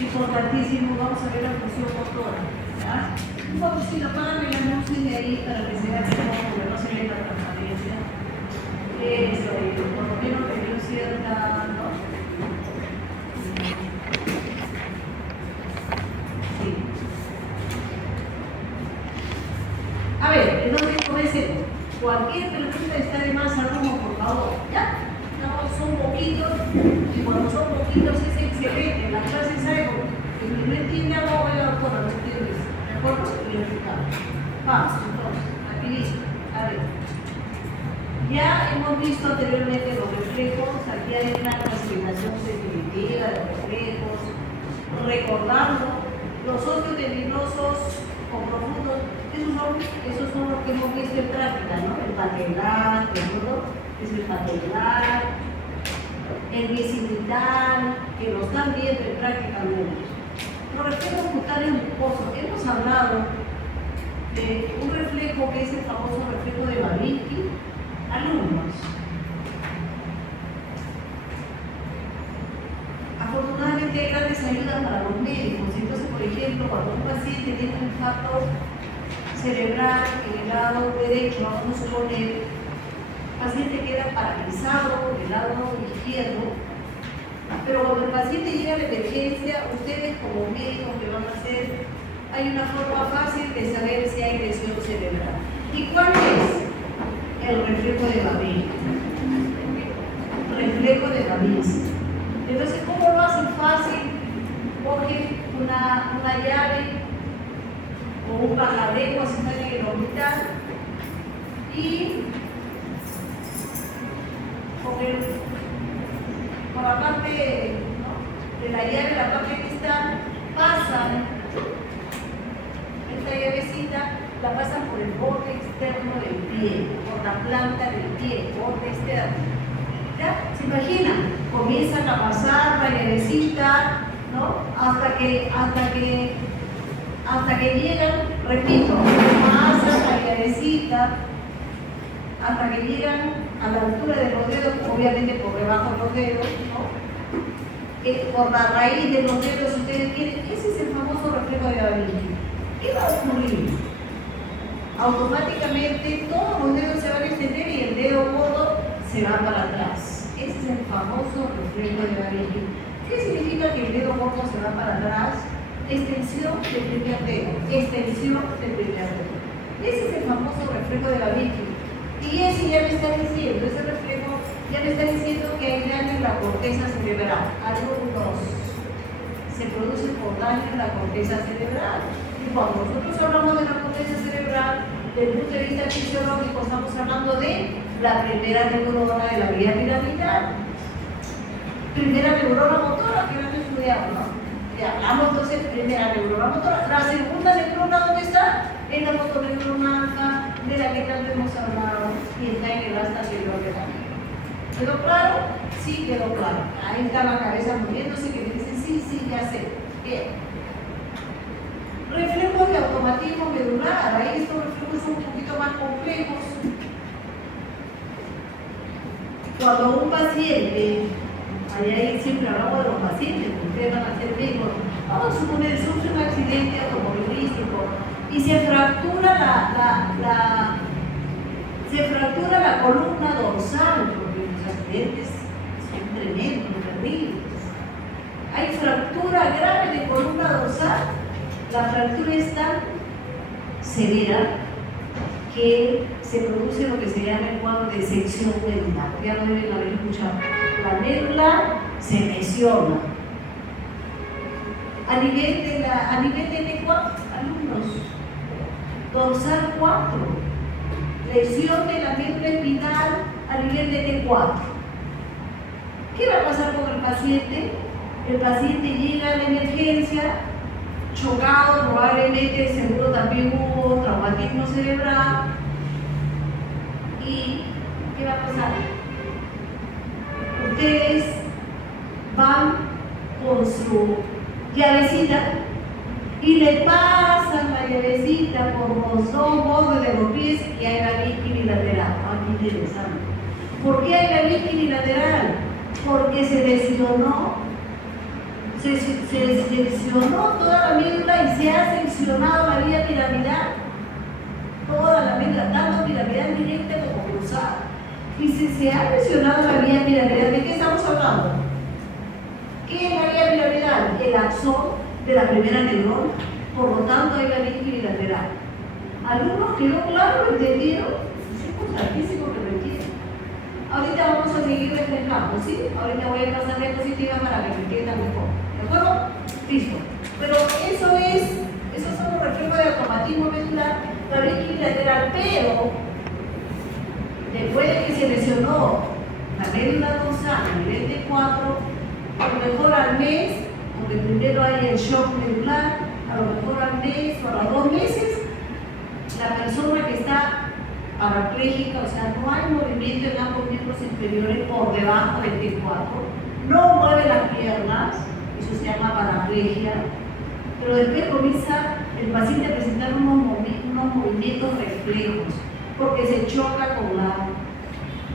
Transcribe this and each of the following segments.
Importantísimo, vamos a ver la función motora. ¿Ya? Un favorcito, apágame las luces de ahí para que se vea cómo, porque no se ve la transparencia. Eso, por lo menos que dio cierta, ¿no? Sí. A ver, entonces comencemos. Cualquier pregunta está de más alumno, por favor. ¿Ya? No, son poquitos, y cuando son poquitos es excelente. La clase sabe que si no entiende algo, voy a la doctora, no entiende. ¿De acuerdo? Y lo explicamos. Vamos, entonces, rapidísimo. A ver. Ya hemos visto anteriormente los reflejos. Aquí hay una clasificación definitiva de reflejos. Recordando los osteotendinosos o profundos. Esos son los que hemos visto en práctica, ¿no? El patelar, ¿de acuerdo? Es el patelar, el bicipital, que lo están viendo en práctica algunos. Los reflejos cutáneos mucosos. Hemos hablado de un reflejo que es el famoso reflejo de Babinski. Alumnos. Afortunadamente hay grandes ayudas para los médicos. Entonces, por ejemplo, cuando un paciente tiene un infarto cerebral en el lado derecho, vamos a suponer, el paciente queda paralizado del lado izquierdo, pero cuando el paciente llega a la emergencia, ustedes como médicos que van a hacer, hay una forma fácil de saber si hay lesión cerebral. ¿Y cuál es? El reflejo de Babinski. Reflejo de Babinski. Entonces, ¿cómo lo hacen fácil? Cogen una llave o un bagalenguas si están en el hospital y con la parte, ¿no?, de la llave, la parte que está, pasan esta llavecita, la pasan por el borde externo del pie, por la planta del pie, borde externo. ¿Ya? ¿Se imaginan? Comienzan a pasar la llavecita, ¿no? Hasta que llegan, repito, pasan la llavecita hasta que llegan a la altura de los dedos, obviamente por debajo de los dedos, ¿no? Por la raíz de los dedos, ustedes tienen, ese es el famoso reflejo de Babinski. ¿Qué va a ocurrir? Automáticamente todos los dedos se van a extender y el dedo gordo se va para atrás. Ese es el famoso reflejo de Babinski. ¿Qué significa que el dedo gordo se va para atrás? Extensión del primer dedo, extensión del primer dedo. Ese es el famoso reflejo de Babinski. Y ese ya me está diciendo, ese reflejo ya me está diciendo que hay daño en la corteza cerebral. Algunos se produce por daño en la corteza cerebral. Y cuando nosotros hablamos de la corteza cerebral, desde el punto de vista fisiológico, estamos hablando de la primera neurona de la vía piramidal. Primera neurona motora, que no estudiamos, ¿no? Ya hablamos entonces de primera neurona motora. La segunda neurona, ¿dónde está? En la motoneurona alfa, de la que tanto hemos hablado, y está en el asta anterior de la vida. ¿Quedó claro? Sí, quedó claro. Ahí está la cabeza moviéndose que me dice, sí, ya sé. Bien. Reflejos de automatismo medular. Ahí estos reflejos son un poquito más complejos. Cuando un paciente, ahí siempre hablamos de los pacientes, porque ustedes van a ser médicos, vamos a suponer que sufre un accidente automovilístico y se fractura la columna dorsal, porque los accidentes son tremendos, terribles. Hay fractura grave de columna dorsal. La fractura es tan severa que se produce lo que se llama el cuadro de sección medular. Ya lo deben haber escuchado. La médula se lesiona. A nivel de T4, alumnos, dorsal 4, lesión de la médula espinal a nivel de T4. ¿Qué va a pasar con el paciente? El paciente llega a la emergencia, chocado, probablemente seguro también hubo traumatismo cerebral. ¿Y qué va a pasar? Ustedes van con su llavecita y le pasan la llavecita por los dos bordes de los pies y hay Babinski bilateral. Qué interesante. ¿Por qué hay Babinski bilateral? Porque se lesionó se seccionó toda la médula y se ha seccionado la vía piramidal, toda la médula, tanto piramidal directa como cruzada. Y si se ha lesionado la vía piramidal, ¿de qué estamos hablando? ¿Qué es la vía piramidal? El axón de la primera neurona, por lo tanto hay la vía bilateral. ¿Algunos quedó claro, lo entendieron? Es importantísimo que lo entiendan. Ahorita vamos a seguir reflejando, ¿sí? Ahorita voy a pasar diapositiva para que me entiendan mejor. ¿De acuerdo? Listo. Pero esos son los reflejos de automatismo medular, la vía bilateral, pero después de que se lesionó la médula dorsal a nivel de 4, a lo mejor al mes, porque primero hay el shock medular, a lo mejor al mes o a los 2 meses, la persona que está parapléjica, o sea, no hay movimiento en ambos miembros inferiores por debajo del T4, no mueve las piernas, eso se llama paraplegia, pero después comienza el paciente a presentar unos movimientos reflejos, porque se choca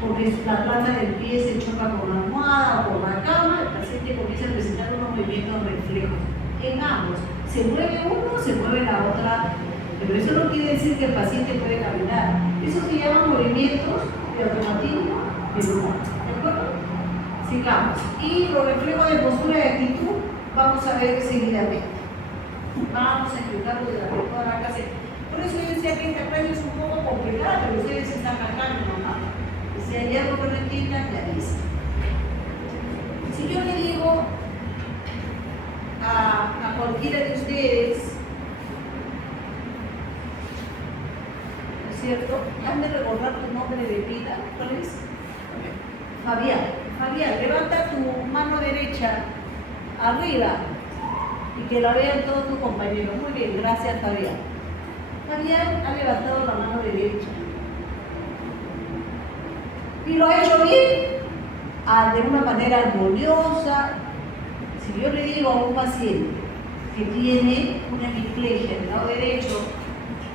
porque la planta del pie se choca con la almohada o con la cama, el paciente comienza a presentar unos movimientos reflejos. En ambos, se mueve uno, se mueve la otra, pero eso no quiere decir que el paciente puede caminar. Eso se llama movimientos de automatismo medular. ¿De acuerdo? Sigamos. Y los reflejos de postura y actitud vamos a ver seguidamente. Vamos a explicarlo de la mejor clase. Por eso yo decía que esta clase es un poco complicada, pero ustedes se están cargando nomás. Si hay algo que no entiendan, ya dicen. Si yo le digo a cualquiera de ustedes, ¿no es cierto? Hazme recordar tu nombre de pila. ¿Cuál es? Fabián. Fabián, levanta tu mano derecha arriba y que la vean todos tus compañeros. Muy bien, gracias Fabián. Fabián ha levantado la mano derecha. Y lo ha hecho bien, de una manera armoniosa. Si yo le digo a un paciente que tiene una hemiplegia del lado derecho,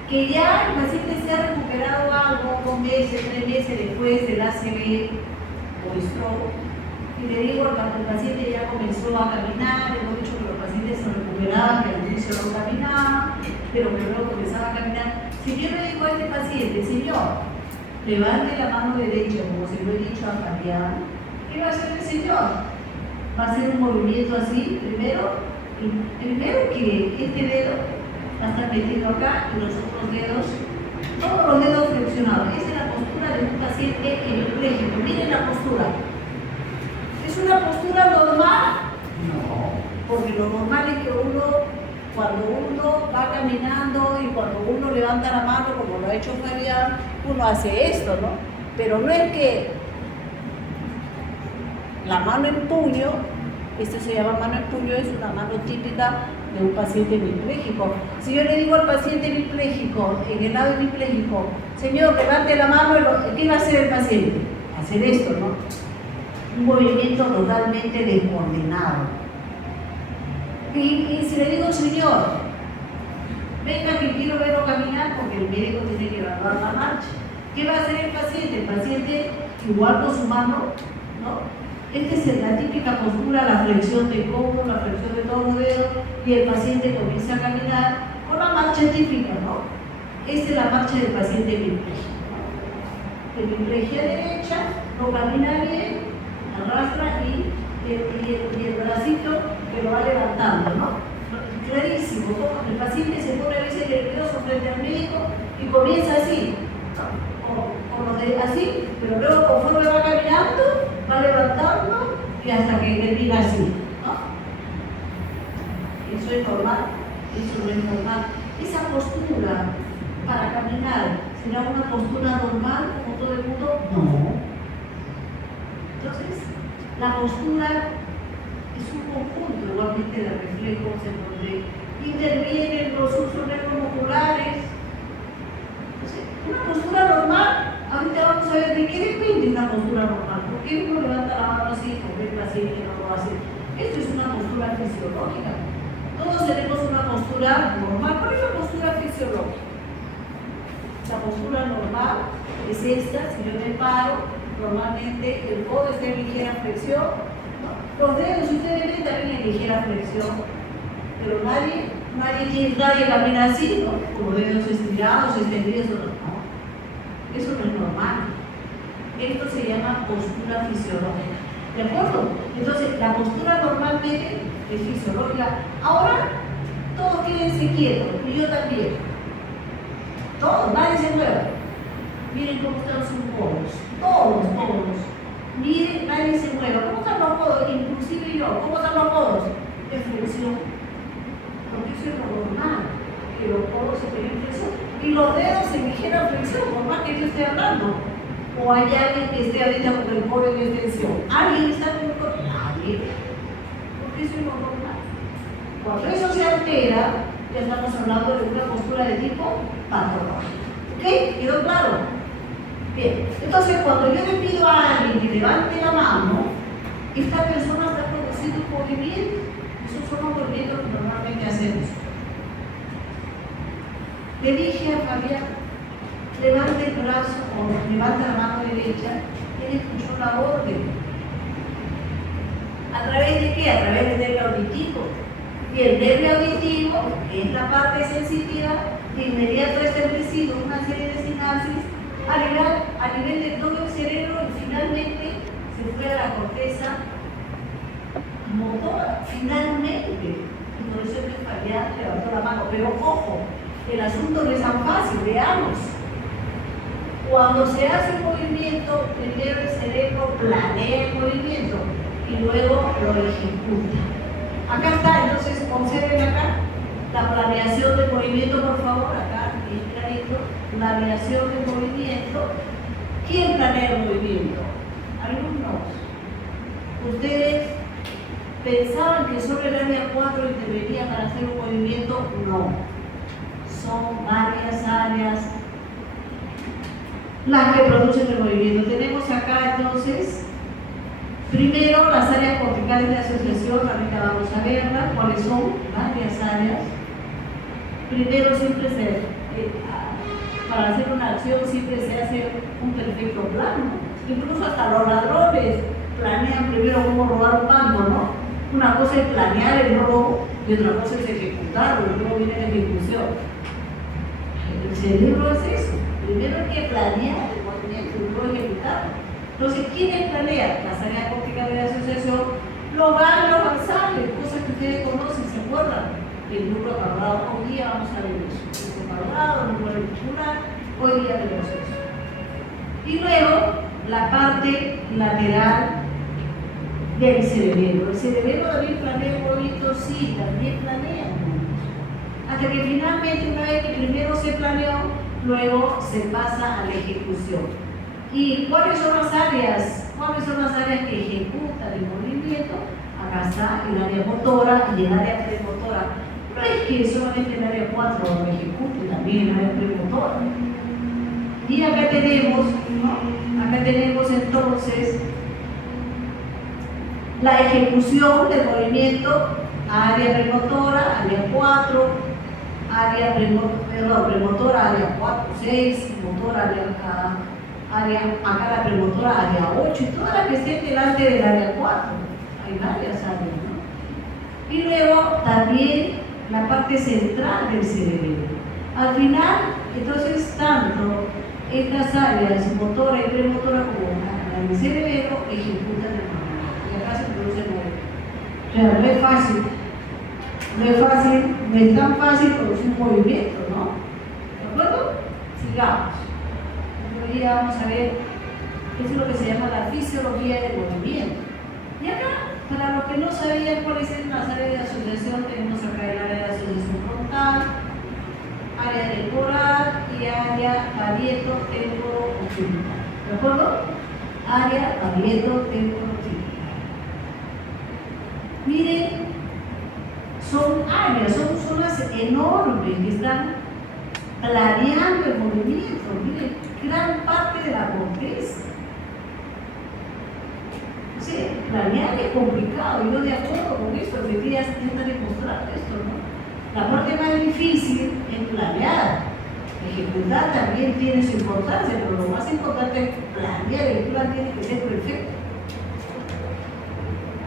que ya el paciente se ha recuperado algo 2 meses, 3 meses después del ACV o stroke, y le digo cuando el paciente ya comenzó a caminar, hemos dicho que los pacientes se recuperaban, que al inicio no caminaban, pero que luego comenzaba a caminar. Si yo le digo a este paciente, señor, levante la mano derecha, como se lo he dicho a Fabián, ¿qué va a hacer el señor? Va a hacer un movimiento así, primero que este dedo va a estar metido acá y los otros dedos, todos los dedos flexionados. Esa es la postura de un paciente hemipléjico. Miren la postura. ¿Es una postura normal? No, porque lo normal es que cuando uno va caminando y cuando uno levanta la mano, como lo ha hecho Fabián, uno hace esto, ¿no? Pero no es que la mano en puño, esto se llama mano en puño, es una mano típica de un paciente hemipléjico. Si yo le digo al paciente hemipléjico, en el lado hemipléjico, señor, levante la mano, ¿qué va a hacer el paciente? Hacer esto, ¿no? Un movimiento totalmente descoordinado. Y si le digo, señor, venga que quiero verlo caminar, porque el médico tiene que evaluar la marcha. ¿Qué va a hacer el paciente? El paciente, igual con su mano, ¿no? Esta es la típica postura, la flexión de codo, la flexión de todos los dedos, y el paciente comienza a caminar con la marcha típica, ¿no? Esta es la marcha del paciente hemipléjico. Hemiplegia derecha, no camina bien, arrastra y el bracito que lo va levantando, ¿no? Clarísimo, el paciente se pone a veces nervioso frente al médico y comienza así, así, pero luego conforme va caminando, va levantando y hasta que termina así, ¿no? Eso es normal, eso no es normal. Esa postura para caminar, ¿será una postura normal como todo el mundo? No. Entonces, la postura es un conjunto igualmente de reflejos en donde intervienen los usos neuromusculares. Entonces, una postura normal, ahorita vamos a ver de qué depende una postura normal. ¿Por qué uno levanta la mano así? ¿Por qué el paciente no lo hace? Esto es una postura fisiológica. Todos tenemos una postura normal. ¿Cuál es la postura fisiológica? La postura normal es esta. Si yo me paro, normalmente el codo está en ligera flexión. Los dedos, si ustedes ven, también en ligera flexión, pero nadie camina así, ¿no? Como dedos estirados, extendidos, no. Eso no es normal. Esto se llama postura fisiológica. ¿De acuerdo? Entonces, la postura normalmente es fisiológica. Ahora, todos quédense quietos, y yo también. Todos, nadie se mueva. Miren cómo están sus codos. Todos. Miren, nadie se mueva. ¿Cómo están los codos? Inclusive yo. ¿Cómo están los codos? En flexión. Porque eso es lo normal. Que los codos se ven en flexión. Y los dedos en ligera flexión, por más que yo esté hablando. O hay alguien que esté ahorita con el codo en extensión. ¿Alguien está con el codo? Nadie. Porque eso es lo normal. Cuando eso se altera, ya estamos hablando de una postura de tipo patológico. ¿Ok? ¿Quedó claro? Bien. Entonces, cuando yo le pido a alguien que levante la mano, esta persona está produciendo un movimiento. Esos son los movimientos que normalmente hacemos. Le dije a Fabián, levanta el brazo o levanta la mano derecha, él escuchó la orden. ¿A través de qué? A través del nervio auditivo. Y el nervio auditivo, que es la parte sensitiva, de inmediato ha establecido una serie de sinapsis a nivel de todo el cerebro y finalmente se fue a la corteza motora. Finalmente. Y por eso es que Fabián levantó la mano. Pero ojo, el asunto no es tan fácil, veamos. Cuando se hace un movimiento, primero el cerebro planea el movimiento y luego lo ejecuta. Acá está, entonces observen acá la planeación del movimiento, por favor, acá bien clarito, planeación del movimiento. ¿Quién planea el movimiento? Alumnos. ¿Ustedes pensaban que solo el área 4 intervenía para hacer un movimiento? No. Son varias áreas las que producen el movimiento. Tenemos acá entonces, primero las áreas corticales de asociación, ahorita vamos a verlas, cuáles son varias áreas. Primero siempre para hacer una acción siempre se hace un perfecto plano. Incluso hasta los ladrones planean primero cómo robar un banco, ¿no? Una cosa es planear el robo y otra cosa es ejecutarlo, y luego viene la ejecución. El cerebro es eso. Primero hay que planear el movimiento y luego ejecutarlo. Entonces, ¿quiénes planean? Las áreas corticales de asociación, los ganglios basales, cosas que ustedes conocen, ¿se acuerdan? El núcleo cuadrado, hoy día vamos a ver eso. El núcleo cuadrado, el núcleo reticular, hoy día veremos eso. Y luego, la parte lateral del cerebelo. El cerebelo también planea un movimiento, sí, también planea un movimiento. Hasta que finalmente, una vez que primero se planeó, luego se pasa a la ejecución. ¿Y cuáles son las áreas? ¿Cuáles son las áreas que ejecutan el movimiento? Acá está el área motora y el área premotora. No es que solamente el área 4 lo ejecute, también el área premotora. Y acá tenemos, ¿no? Acá tenemos entonces la ejecución del movimiento, área premotora, área 4, área premotora, área 4, 6, motora, acá la premotora, área 8, y todas las que estén delante del área 4. Hay varias áreas, ¿no? Y luego también la parte central del cerebro. Al final, entonces, tanto estas áreas, motora y premotora, como la del cerebro, ejecutan el movimiento. Y acá se produce el movimiento. O sea, no es fácil. No es tan fácil producir un movimiento, ¿no? ¿De acuerdo? Sigamos. Hoy día vamos a ver qué es lo que se llama la fisiología del movimiento. Y acá, para los que no sabían cuáles son las áreas de asociación, tenemos acá el área de asociación frontal, área temporal y área parieto-temporo-occipital. ¿De acuerdo? Área parieto-temporo-occipital. Miren, son áreas, son zonas enormes que están planeando el movimiento. Miren, gran parte de la corteza. O sea, planear es complicado, y yo de acuerdo con esto, efectivamente ya está demostrado esto, ¿no? La parte más difícil es planear. Ejecutar también tiene su importancia, pero lo más importante es planear. El plan tiene que ser perfecto.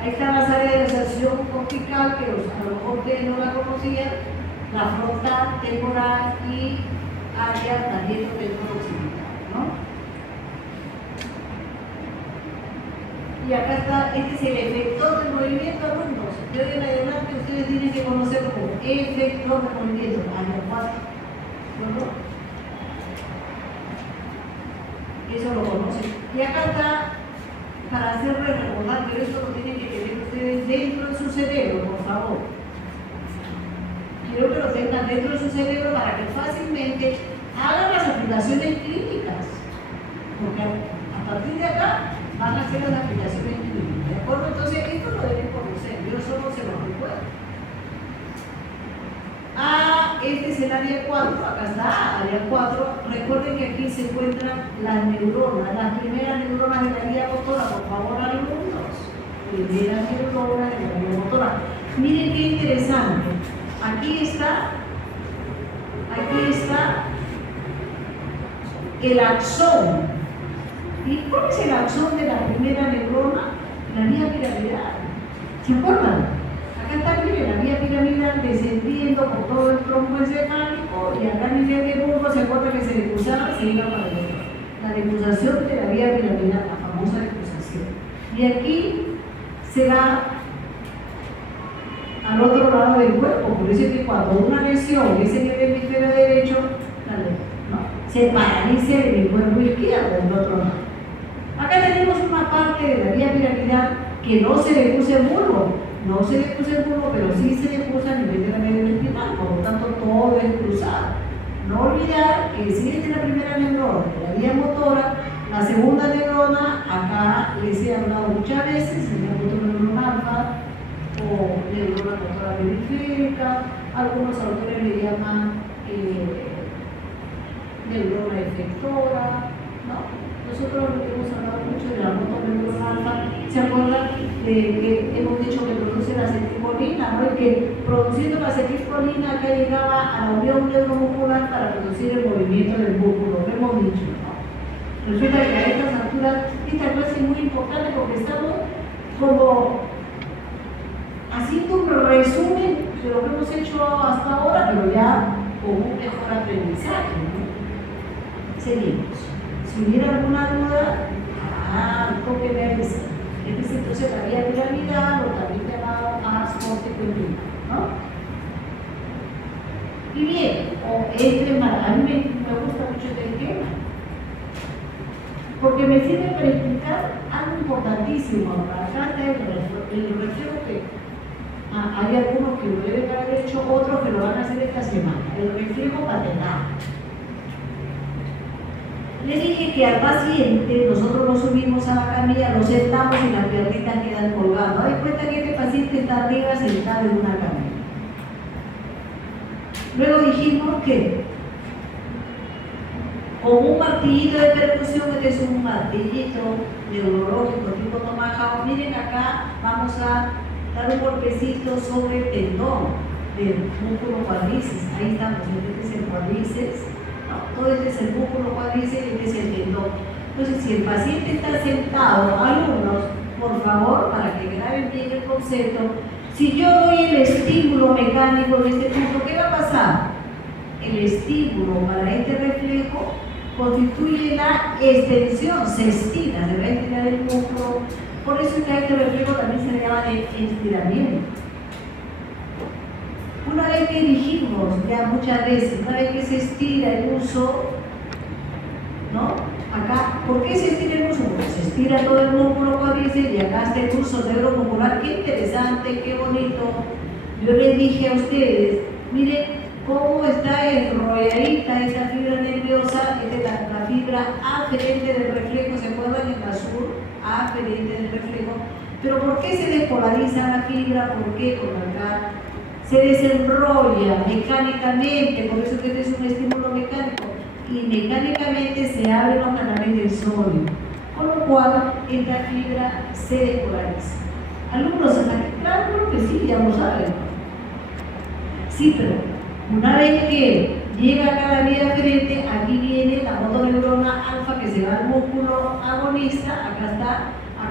Ahí están las áreas de asociación cortical, que a lo mejor ustedes no la conocían, la frontal, temporal y área también occipital, ¿no? Y acá está, este es el efector del movimiento, alumnos. De hoy en adelante ustedes tienen que conocer como efector del movimiento, área 4, ¿no? Eso lo conocen. Y acá está, para hacerles recordar que esto lo tienen que tener ustedes dentro de su cerebro, por favor. Quiero que lo tengan dentro de su cerebro para que fácilmente hagan las aplicaciones clínicas. Porque a partir de acá van a hacer las aplicaciones clínicas. ¿De acuerdo? Entonces, esto lo deben conocer. Yo solo se los recuerdo. Este es el área 4, acá está, área 4. Recuerden que aquí se encuentran las neuronas, las primeras neuronas de la vía motora, por favor, alumnos. Primeras neuronas de la vía motora. Miren qué interesante. Aquí está el axón. ¿Y cuál es el axón de la primera neurona? La vía piramidal. ¿Se acuerdan? Acá está, miren, la vía piramidal descendiendo por todo el tronco encefálico y acá en el de bulbo, ¿se acuerda que se decusaba? Se iba para el otro. La decusación de la vía piramidal, la famosa decusación. Y aquí se va al otro lado del cuerpo, por eso es que cuando una lesión es en el hemisferio derecho, se paraliza en el cuerpo izquierdo del otro lado. Acá tenemos una parte de la vía piramidal que no se decusa en bulbo. No se decusa el bulbo, pero sí se decusa a nivel de la médula espinal, por lo tanto todo es cruzado. No olvidar que si esta es la primera neurona de la vía motora, la segunda neurona, acá les he hablado muchas veces, se llama neurona alfa o neurona motora periférica, algunos autores le llaman neurona efectora, ¿no? Nosotros hemos hablado mucho de la motoneurona alfa. ¿Se acuerdan de que hemos dicho que produce la acetilcolina, ¿no? Y que produciendo la acetilcolina acá llegaba a la unión neuromuscular para producir el movimiento del músculo, lo hemos dicho, ¿no? Resulta que a estas alturas esta clase es muy importante porque estamos como haciendo un resumen de lo que hemos hecho hasta ahora, pero ya con un mejor aprendizaje, ¿no? Seguimos. Si hubiera alguna duda, toque me avisa. Este es entonces la vía piramidal o también llamado ascorticoidina, ¿no? Y bien, a mí me gusta mucho este esquema, porque me sirve para explicar algo importantísimo. Acá está el reflejo que hay algunos que lo deben haber hecho, otros que lo van a hacer esta semana. El reflejo paternal. Les dije que al paciente nosotros lo subimos a la camilla, lo sentamos y las piernitas quedan colgando. Hay cuenta que este paciente está arriba sentado en una camilla. Luego dijimos que con un martillito de percusión, este es un martillito neurológico tipo tomahawk. Miren acá, vamos a dar un golpecito sobre el tendón del músculo cuádriceps. Ahí estamos, este es el cuádriceps. Todo este es el músculo cuádriceps y este es el tendón. Entonces, si el paciente está sentado, alumnos, por favor, para que graben bien el concepto, si yo doy el estímulo mecánico en este punto, ¿qué va a pasar? El estímulo para este reflejo constituye la extensión, se estira, se va a estirar el músculo. Por eso es que a este reflejo también se le llama de estiramiento. Una vez que dijimos, ya muchas veces, una vez que se estira el uso, ¿no? Acá, ¿por qué se estira el uso? Porque se estira todo el músculo cuádriceps y acá está el uso neuromuscular. Qué interesante, qué bonito. Yo les dije a ustedes, miren cómo está enrolladita esta fibra nerviosa, esta es la fibra aferente del reflejo, ¿se acuerdan? En azul, aferente del reflejo. Pero ¿por qué se despolariza la fibra? ¿Por qué? Porque acá se desenrolla mecánicamente, por eso que este es un estímulo mecánico, y mecánicamente se abren los canales del sodio, con lo cual esta fibra se despolariza. Alumnos, claro que sí, ya lo saben. Sí, pero una vez que llega acá la vía aferente, aquí viene la motoneurona alfa que se va al músculo agonista, acá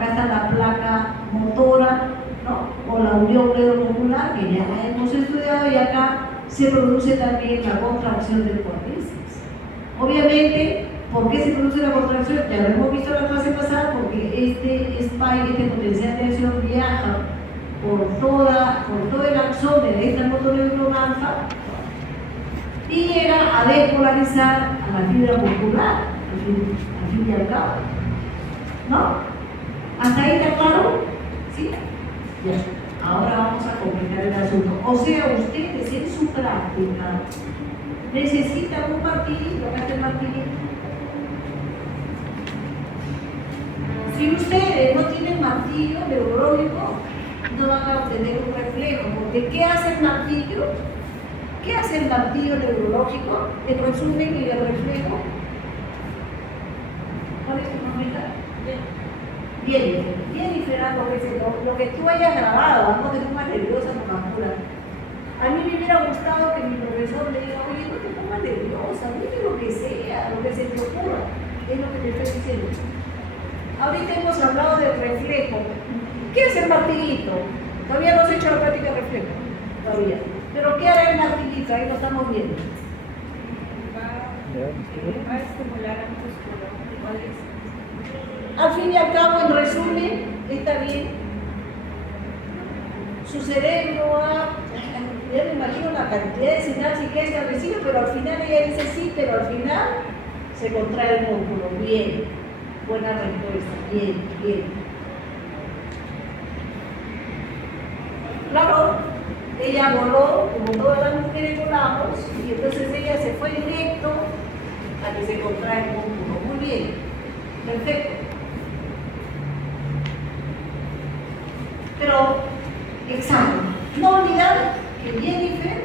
está la placa motora, ¿no? O la unión neuromuscular, que ya la hemos estudiado, y acá se produce también la contracción del cuádriceps. Obviamente, ¿por qué se produce la contracción? Ya lo hemos visto en la clase pasada, porque este spike, este potencial de acción viaja por todo el axón de esta motoneurona alfa y llega a despolarizar a la fibra muscular, al fin y al cabo. ¿No? ¿Hasta ahí está claro? ¿Sí? Ya. Ahora vamos a complicar el asunto. O sea, ustedes en su práctica necesitan un martillito, acá está el martillito. Si ustedes no tienen martillo neurológico, no van a obtener un reflejo, porque ¿qué hace el martillo? ¿Qué hace el martillo neurológico? El resumen y el reflejo. ¿Cuál es tu nombre? Jennifer, lo que tú hayas grabado, no te pongas nerviosa por la cura. A mí me hubiera gustado que mi profesor me diga, oye, no te pongas nerviosa, dime lo que sea, lo que se te ocurra. Es lo que te estoy diciendo. Ahorita hemos hablado del reflejo. ¿Qué es el martillito? Todavía no se ha hecho la práctica de reflejo. Todavía. Pero ¿qué hará el martillito? Ahí lo estamos viendo. Va a estimular al músculo. Al fin y al cabo, en resumen, está bien. Su cerebro ya me imagino la cantidad de sinapsis que ha establecido, pero al final ella dice sí, pero al final se contrae el músculo. Bien, buena respuesta, bien. Claro, ella voló, como todas las mujeres volamos, y entonces ella se fue directo a que se contrae el músculo. Muy bien, perfecto. Pero, examen. No olvidar que Jennifer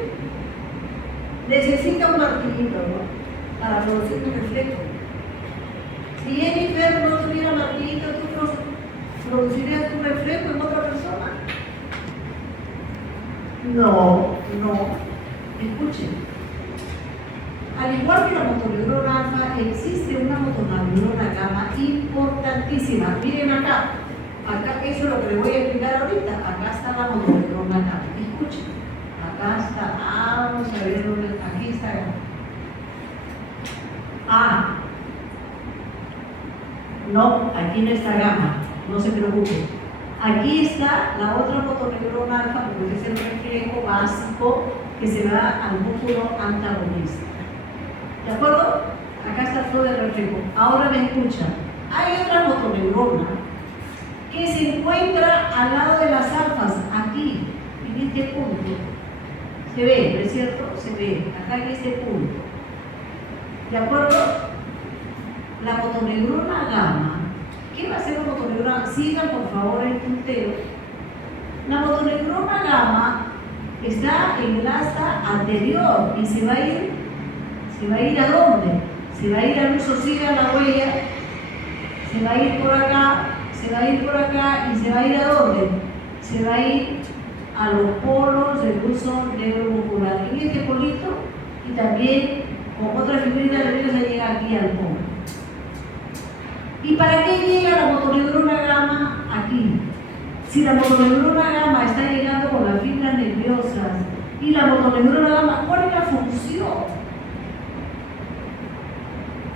necesita un martillito, ¿no? Para producir un reflejo. Si Jennifer no tuviera martillito, ¿tú producirías un reflejo en otra persona? No. Escuchen. Al igual que la motoneurona alfa, existe una motoneurona gamma importantísima. Miren acá. Acá, eso es lo que les voy a explicar ahorita. Acá está la motoneurona gamma. Escuchen. Acá está. Vamos a ver dónde. Aquí está. No, aquí no está gamma. No se preocupen. Aquí está la otra motoneurona alfa, porque es el reflejo básico que se da al músculo antagonista. ¿De acuerdo? Acá está todo el reflejo. Ahora me escuchan. Hay otra motoneurona que se encuentra al lado de las alfas, aquí, en este punto. Se ve, ¿no es cierto? Se ve, acá en este punto. ¿De acuerdo? La motoneurona gamma. ¿Qué va a hacer la motoneurona? Sigan por favor el puntero. La motoneurona gamma está en el asta anterior y se va a ir ¿a dónde? Se va a ir al uso, siga la huella, se va a ir por acá, se va a ir por acá y se va a ir ¿a dónde? Se va a ir a los polos del uso neuromuscular. En este polito y también con otra fibrita nerviosa llega aquí al polo. ¿Y para qué llega la motoneurona gamma aquí? Si la motoneurona gamma está llegando con las fibras nerviosas y la motoneurona gamma, ¿cuál es la función?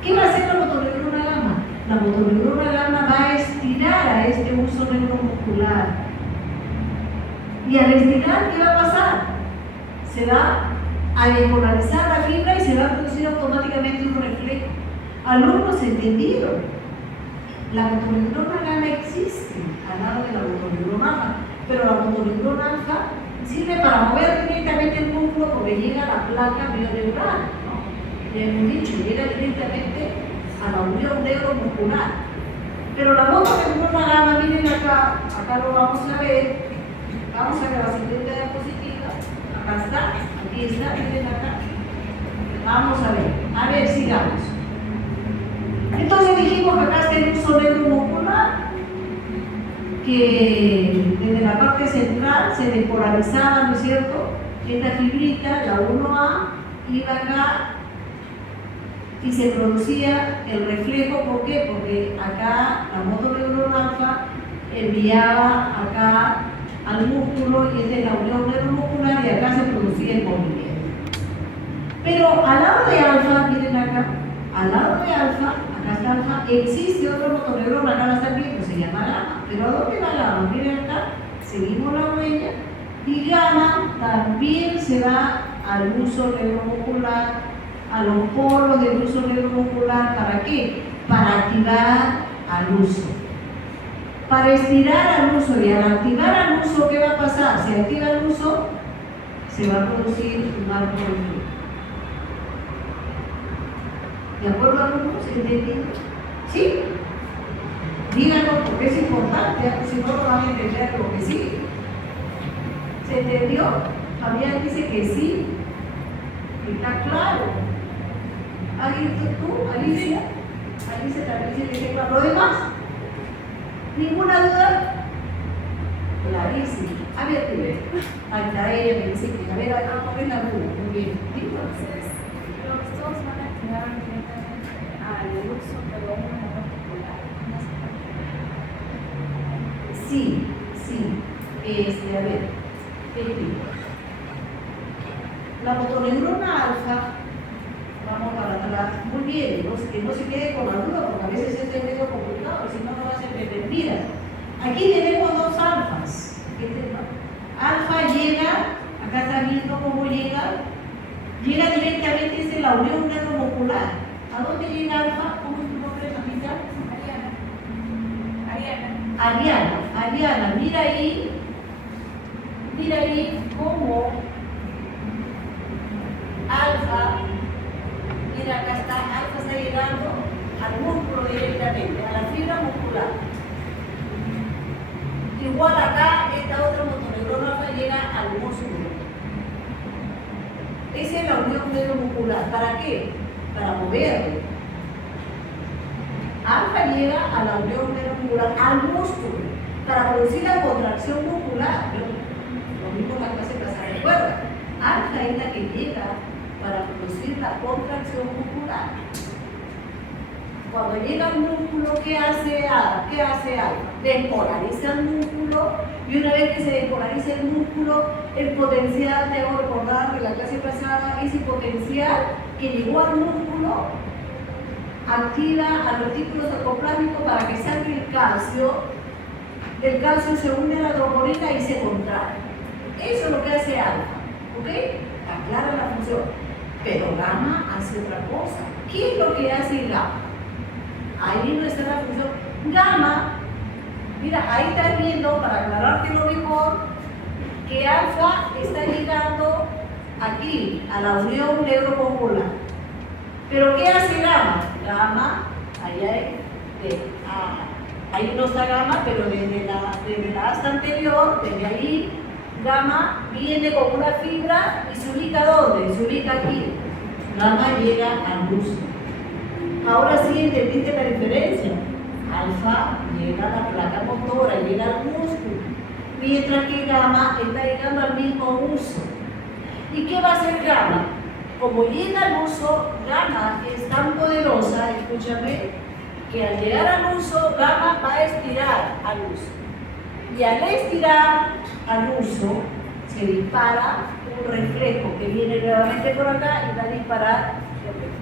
¿Qué va a hacer la motoneurona gamma? La motoneurona gamma va a estirar a este uso neuromuscular. Y al estirar, ¿qué va a pasar? Se va a despolarizar la fibra y se va a producir automáticamente un reflejo. Alumnos entendidos. La motoneurona gamma existe al lado de la motoneurona alfa, pero la motoneurona alfa sirve para mover directamente el músculo porque llega a la placa mioneural, ¿no? Ya hemos dicho, llega directamente a la unión neuromuscular. Pero la motoneurona gamma, miren acá lo vamos a ver, vamos a ver la siguiente diapositiva, acá está, aquí está, miren acá, vamos a ver, sigamos. Entonces dijimos que acá está el uso neuromuscular, que desde la parte central se despolarizaba, ¿no es cierto? Esta fibrita, la 1A, iba acá y se producía el reflejo. ¿Por qué? Porque acá la motoneurona alfa enviaba acá al músculo y es de la unión neuromuscular y acá se producía el movimiento. Pero al lado de alfa, miren acá, al lado de alfa, acá está alfa, existe otro motoneurona, acá la están viendo, se llama gamma. Pero ¿a dónde va gamma? Miren acá, seguimos la huella y gamma también se va al uso neuromuscular, a los polos del uso neuromuscular. ¿Para qué? Para activar al uso. Para estirar al uso y al activar al uso, ¿qué va a pasar? Si activa el uso, se va a producir un arco de flujo. ¿De acuerdo, alumnos? ¿Entendido? ¿Sí? Díganos porque es importante, si no, no van a entender lo que sí. ¿Se entendió? Fabián dice que sí. Está claro. ¿Alguien tú? ¿Alicia? Alicia también dice que está claro. ¿Lo demás? ¿Ninguna duda? Clarísimo. A ver, ahí está ella, me dice que a ver, acá no ves la duda. Muy bien. Entonces, los dos van a activar directamente al uso, pero uno en particular. Sí, sí. A ver, te explico. La motoneurona alfa, vamos para atrás, muy bien, que no se quede con la duda, porque a veces es medio complicado, si no, no va a ser entender. Mira, aquí tenemos dos alfas. Alfa llega, acá está viendo cómo llega directamente desde la unión neuromuscular. ¿A dónde llega alfa? ¿Cómo es tu nombre, mamita? Ariana, mira ahí cómo alfa, mira acá está, alfa está llegando al músculo directamente, a la fibra muscular. Igual acá, esta otra motoneurona alfa llega al músculo. Esa es la unión neuromuscular. ¿Para qué? Para moverlo. Alfa llega a la unión neuromuscular, al músculo, para producir la contracción muscular. Lo mismo en la clase pasada, recuerda. Alfa es la que llega para producir la contracción muscular. Cuando llega al músculo, ¿qué hace alfa? Despolariza el músculo, y una vez que se despolariza el músculo, el potencial, debo recordar de la clase pasada, ese potencial que llegó al músculo activa al retículo sarcoplásmico para que salga el calcio. El calcio se une a la troponina y se contrae. Eso es lo que hace alfa, ¿ok? Aclara la función. Pero gamma hace otra cosa. ¿Qué es lo que hace gamma? Ahí no está la función. Gamma, mira, ahí estás viendo, para aclararte lo mejor, que alfa está llegando aquí, a la unión neuromuscular. ¿Pero qué hace gamma? Gamma, ahí no está gamma, pero desde la asta anterior, desde ahí, gamma viene con una fibra y se ubica ¿dónde? Se ubica aquí. Gamma llega al músculo. Ahora sí entendiste la diferencia. Alfa llega a la placa motora, llega al músculo, mientras que gamma está llegando al mismo uso. ¿Y qué va a hacer gamma? Como llega al uso, gamma es tan poderosa, escúchame, que al llegar al uso, gamma va a estirar al uso. Y al estirar al uso, se dispara un reflejo que viene nuevamente por acá y va a disparar el reflejo.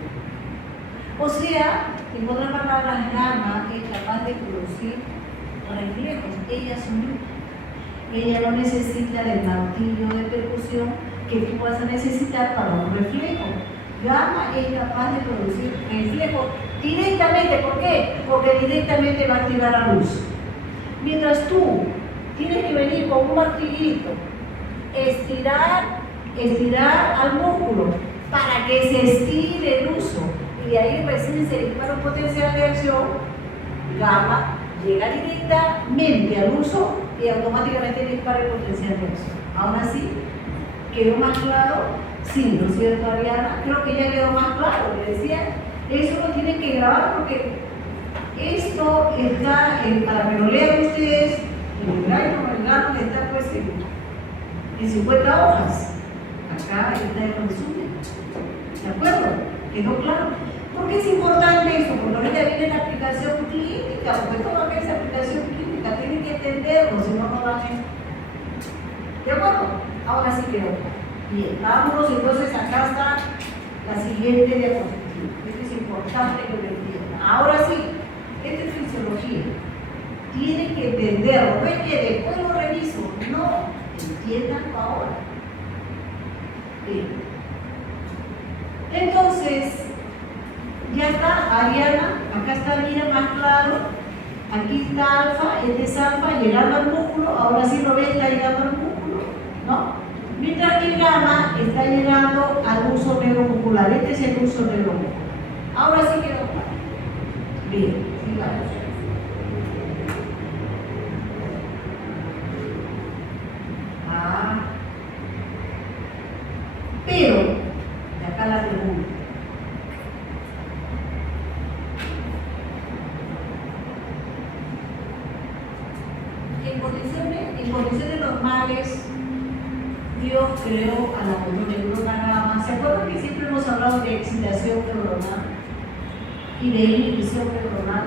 O sea, en otras palabras, gamma es capaz de producir reflejos. Ella solita. Ella no necesita del martillo de percusión que tú vas a necesitar para un reflejo. Gamma es capaz de producir reflejos directamente. ¿Por qué? Porque directamente va a activar la luz. Mientras tú tienes que venir con un martillito, estirar al músculo para que se estire el uso. Y de ahí recién se dispara un potencial de acción. Gamma llega directamente al uso y automáticamente dispara el potencial de acción. Ahora sí, ¿quedó más claro? Sí, ¿no es cierto, Ariana? Creo que ya quedó más claro. Le decía, eso lo tienen que grabar porque esto está, para que lo lean ustedes, el regalo está pues en 50 hojas. Acá está el resumen. ¿De acuerdo? ¿Quedó claro? ¿Por qué es importante eso? Porque ahorita viene la aplicación clínica, porque toda esa aplicación clínica tienen que entenderlo, si no, no van a ¿De acuerdo? Ahora sí quedó claro. Bien, vámonos entonces, acá está la siguiente diapositiva. Esto es importante que lo entiendan. Ahora sí, esta es fisiología. Tienen que entenderlo. No es que después lo reviso. No, entiendanlo ahora. Bien. Entonces, ya está, Ariana, acá está, mira, más claro. Aquí está alfa, este es alfa, llegando al músculo. Ahora sí lo ves, está llegando al músculo, ¿no? Mientras que el gamma está llegando al uso neuromuscular. Este es el uso neuromuscular. Ahora sí quedó claro. Bien, sigamos. Pero, de acá la pregunta. En condiciones normales, Dios creó a la mononeurona gamma. ¿Se acuerdan que siempre hemos hablado de excitación neuronal y de inhibición neuronal?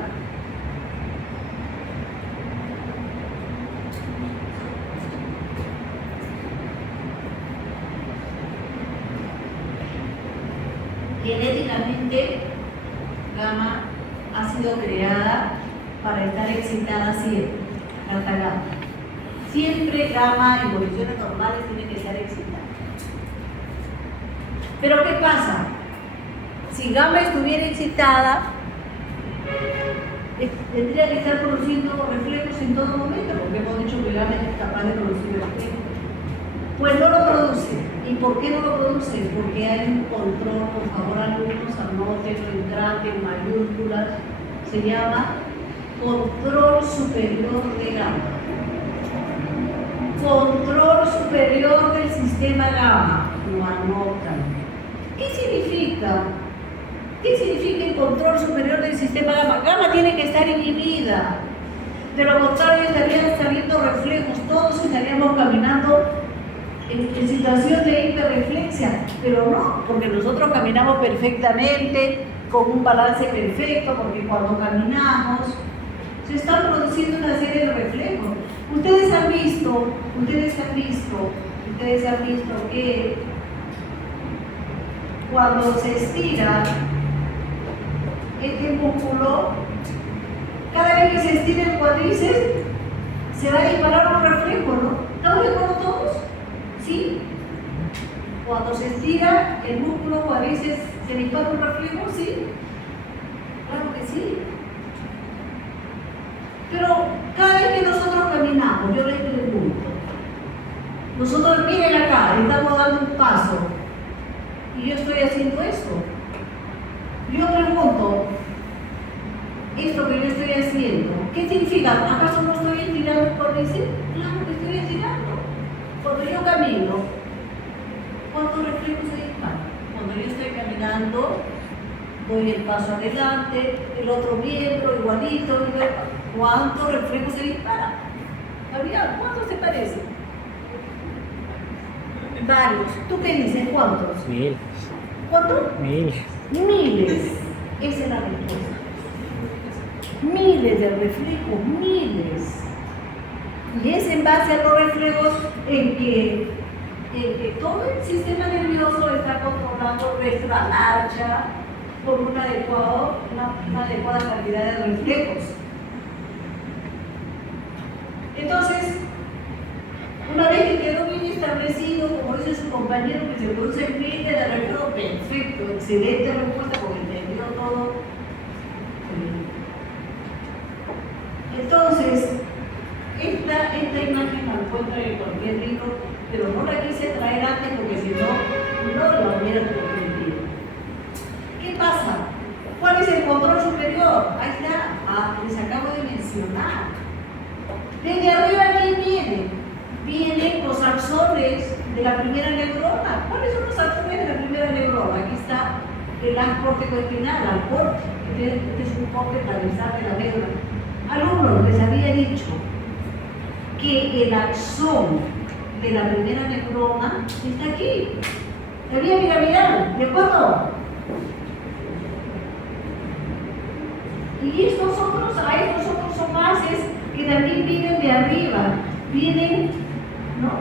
Genéticamente, gamma ha sido creada para estar excitada siempre, alta gamma. Siempre gamma en condiciones normales tiene que estar excitada. Pero ¿qué pasa? Si gamma estuviera excitada, tendría que estar produciendo reflejos en todo momento, porque hemos dicho que gamma es capaz de producir reflejos. Pues no lo produce. ¿Y por qué no lo produce? Porque hay un control, por favor alumnos, anótenlo, entrante en mayúsculas, se llama control superior de gamma. Control superior del sistema gamma, lo anotan. ¿Qué significa? ¿Qué significa el control superior del sistema gamma? Gamma tiene que estar inhibida, de lo contrario estarían saliendo reflejos, todos estaríamos caminando en situación de hiperreflexia, pero no, porque nosotros caminamos perfectamente, con un balance perfecto, porque cuando caminamos se están produciendo una serie de reflejos. Ustedes han visto que cuando se estira este músculo, cada vez que se estira el cuádriceps, se va a disparar un reflejo, ¿no? ¿Estamos de acuerdo todos? ¿Sí? Cuando se estira el músculo cuádriceps, ¿se dispara un reflejo? ¿Sí? Claro que sí. Pero cada vez que nosotros caminamos, yo les pregunto, nosotros miren acá, estamos dando un paso y yo estoy haciendo esto. Yo pregunto, esto que yo estoy haciendo, ¿qué significa? ¿Acaso no estoy estirando el cuádriceps? Claro que estoy estirando. Cuando yo camino, ¿cuántos reflejos se disparan? Cuando yo estoy caminando, doy el paso adelante, el otro miembro igualito, ¿cuántos reflejos se disparan? ¿Sabía? ¿Cuántos te parecen? Varios. ¿Tú qué dices? ¿Cuántos? 1000. ¿Cuántos? 1000. Miles. Esa es la respuesta. Miles de reflejos, miles. Y es en base a los reflejos en que todo el sistema nervioso está controlando nuestra marcha por una adecuada cantidad de reflejos. Entonces, una vez que quedó bien establecido, como dice su compañero, que se produce el miles de reflejos, perfecto, excelente respuesta porque entendió todo. Entonces, esta imagen la encuentran en cualquier libro, pero no la quise traer antes porque si no, no la hubiera comprendido. ¿Qué pasa? ¿Cuál es el control superior? Ahí está, les acabo de mencionar. Desde arriba, ¿quién viene? Vienen los axones de la primera neurona. ¿Cuáles son los axones de la primera neurona? Aquí está el haz corticoespinal, al corte. Este es un corte transversal de la médula. Alumnos, les había dicho que el axón de la primera neurona está aquí, la vía piramidal, ¿de acuerdo? Y estos otros son bases que también vienen de arriba, vienen, ¿no?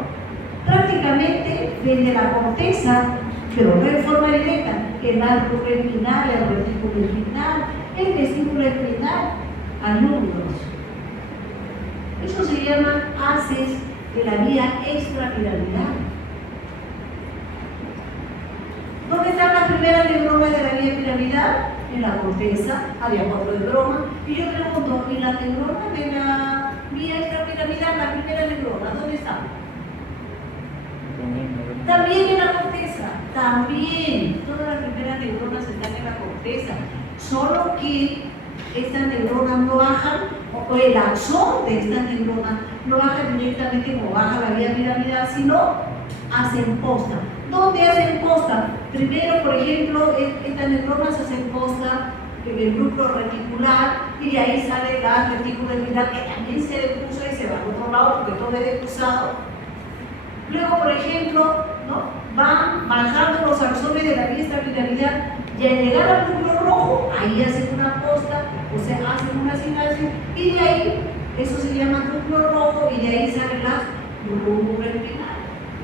Prácticamente desde la corteza, pero no en forma directa, el árbol espinal, el retículo espinal, el vestíbulo espinal, alumnos. Eso se llaman haces de la vía extrapiramidal. ¿Dónde están las primeras neuronas de la vía piramidal? En la corteza, había 4 neuronas. Y yo pregunto, ¿y las neuronas de la vía extrapiramidal, la primera neurona, dónde están? También en la corteza, también. Todas las primeras neuronas están en la corteza. Solo que estas neuronas no bajan, o el axón de estas neuronas no baja directamente como baja la vía piramidal, sino hacen posta. ¿Dónde hacen posta? Primero, por ejemplo, estas neuronas hacen posta en el núcleo reticular y de ahí sale la retícula espinal que también se decruza y se va al otro lado porque todo es decruzado. Luego, por ejemplo, ¿no? Van bajando los axones de la vía extrapiramidal y al llegar al núcleo rojo, ahí hacen una posta, o sea, hacen una sinapsis y de ahí, eso se llama núcleo rojo y de ahí salen las núcleo espinal,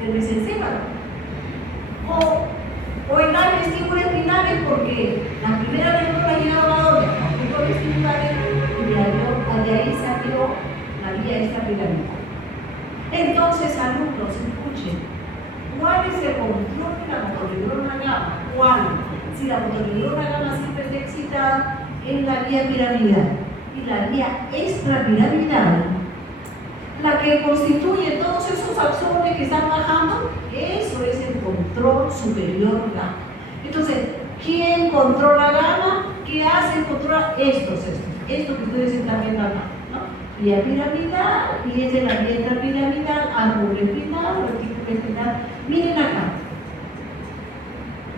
el mesencéfalo. O en las vestíbulas espinales porque la primera neurona llegaba a donde, a los vestibulares y de ahí salió la vía extrapiramidal. Entonces, alumnos, escuchen, ¿cuál es el control de la motoneurona gamma? ¿Cuál? Si la motoneurona gamma siempre está excitada en la vía piramidal y la vía extrapiramidal, la que constituye todos esos axones que están bajando, eso es el control superior gamma. Entonces, ¿quién controla gamma? ¿Qué hace? Controla estos que ustedes están viendo acá, ¿no? Vía piramidal, y es de la vía extrapiramidal, árbol espinal, retículo espinal. Miren acá.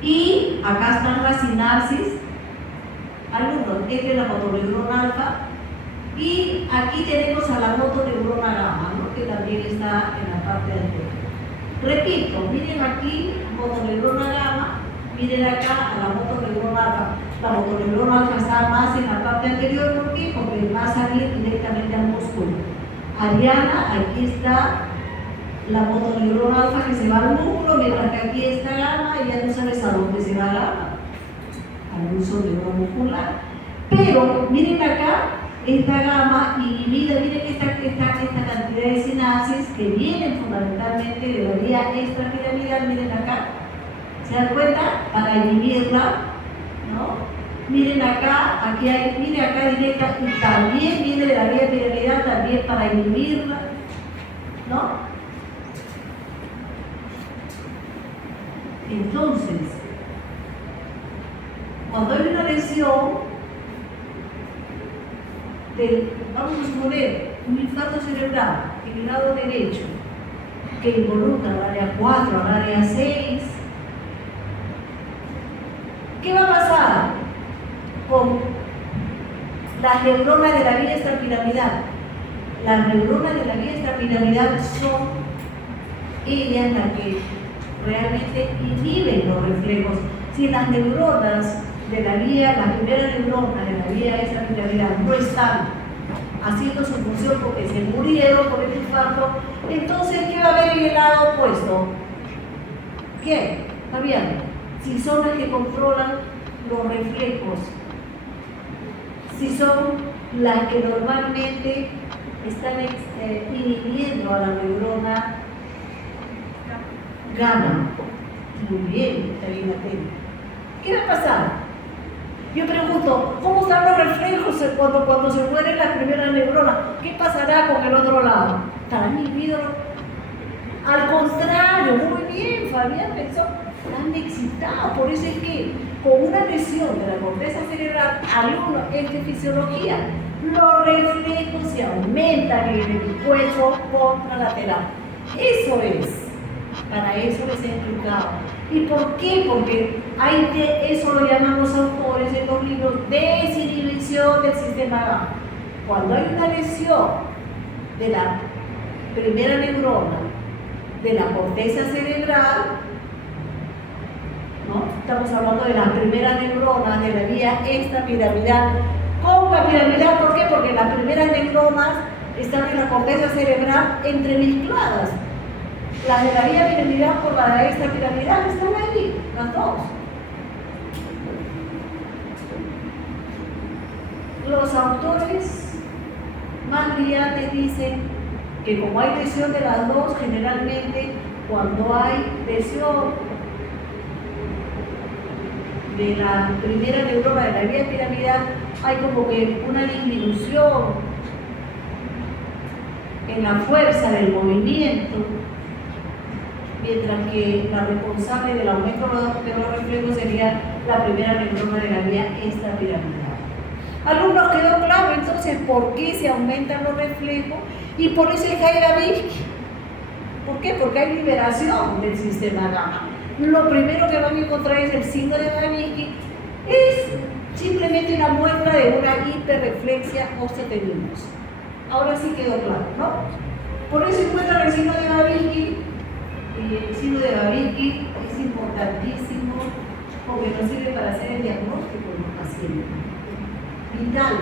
Y acá están las sinapsis. Alumnos, esta es la motoneurona alfa. Y aquí tenemos a la motoneurona gamma, ¿no? Que también está en la parte anterior. Repito, miren aquí, motoneurona gamma, miren acá a la motoneurona alfa. La motoneurona alfa está más en la parte anterior, ¿por qué? Porque va a salir directamente al músculo. Ariana, aquí está la motoneurona alfa que se va al músculo, mientras que aquí está gamma y ya no sabes a dónde se va gamma, al uso neuromuscular. Pero miren acá, esta gamma inhibida, miren esta cantidad de sinapsis que vienen fundamentalmente de la vía extrapiramidal, miren acá, ¿se dan cuenta? Para inhibirla, ¿no? Miren acá, aquí hay, miren acá directa, y también viene de la vía piramidal, también para inhibirla, ¿no? Entonces, cuando hay una lesión, vamos a suponer un infarto cerebral en el lado derecho que involucra al área 4, al área 6, ¿qué va a pasar con las neuronas de la vía extrapiramidal? Las neuronas de la vía extrapiramidal son ellas las que realmente inhiben los reflejos. Si las neuronas de la vía, las primeras neuronas de la vía extrapiramidal no están haciendo su función porque se murieron por el infarto, entonces ¿qué va a haber en el lado opuesto? ¿Qué? ¿Está bien? Si son las que controlan los reflejos, si son las que normalmente están inhibiendo a la neurona gamma. Muy bien, está bien atento. ¿Qué va a pasar? Yo pregunto, ¿cómo están los reflejos cuando se mueren las primeras neuronas? ¿Qué pasará con el otro lado? ¿Estarán inhibidos? Al contrario, muy bien, Fabián pensó, están excitados. Por eso es que con una lesión de la corteza cerebral, alumno, es de fisiología, los reflejos se aumentan en el encuentro contralateral. Eso es. Para eso les he explicado. ¿Y por qué? Porque hay eso lo llaman los autores en los libros, desinhibición del sistema gamma. Cuando hay una lesión de la primera neurona de la corteza cerebral, ¿no? Estamos hablando de las primeras neuronas de la vía extrapiramidal con la piramidal. ¿Por qué? Porque las primeras neuronas están en la corteza cerebral entremezcladas. Las de la vía piramidal por la de esta piramidal están ahí, las dos. Los autores más brillantes dicen que como hay lesión de las dos, generalmente cuando hay lesión de la primera neurona de la vía piramidal, hay como que una disminución en la fuerza del movimiento, mientras que la responsable del aumento de los reflejos sería la primera neurona de la vía extrapiramidal. Alumnos, quedó claro entonces por qué se aumentan los reflejos y por eso es Hayek-Babinski. ¿Por qué? Porque hay liberación del sistema gamma. Lo primero que van a encontrar es el signo de Babinski, es simplemente una muestra de una hiperreflexia osteoteninosa. Ahora sí quedó claro, ¿no? Por eso encuentran el signo de Babinski, y el signo de Babinski es importantísimo porque nos sirve para hacer el diagnóstico de los pacientes. Vital.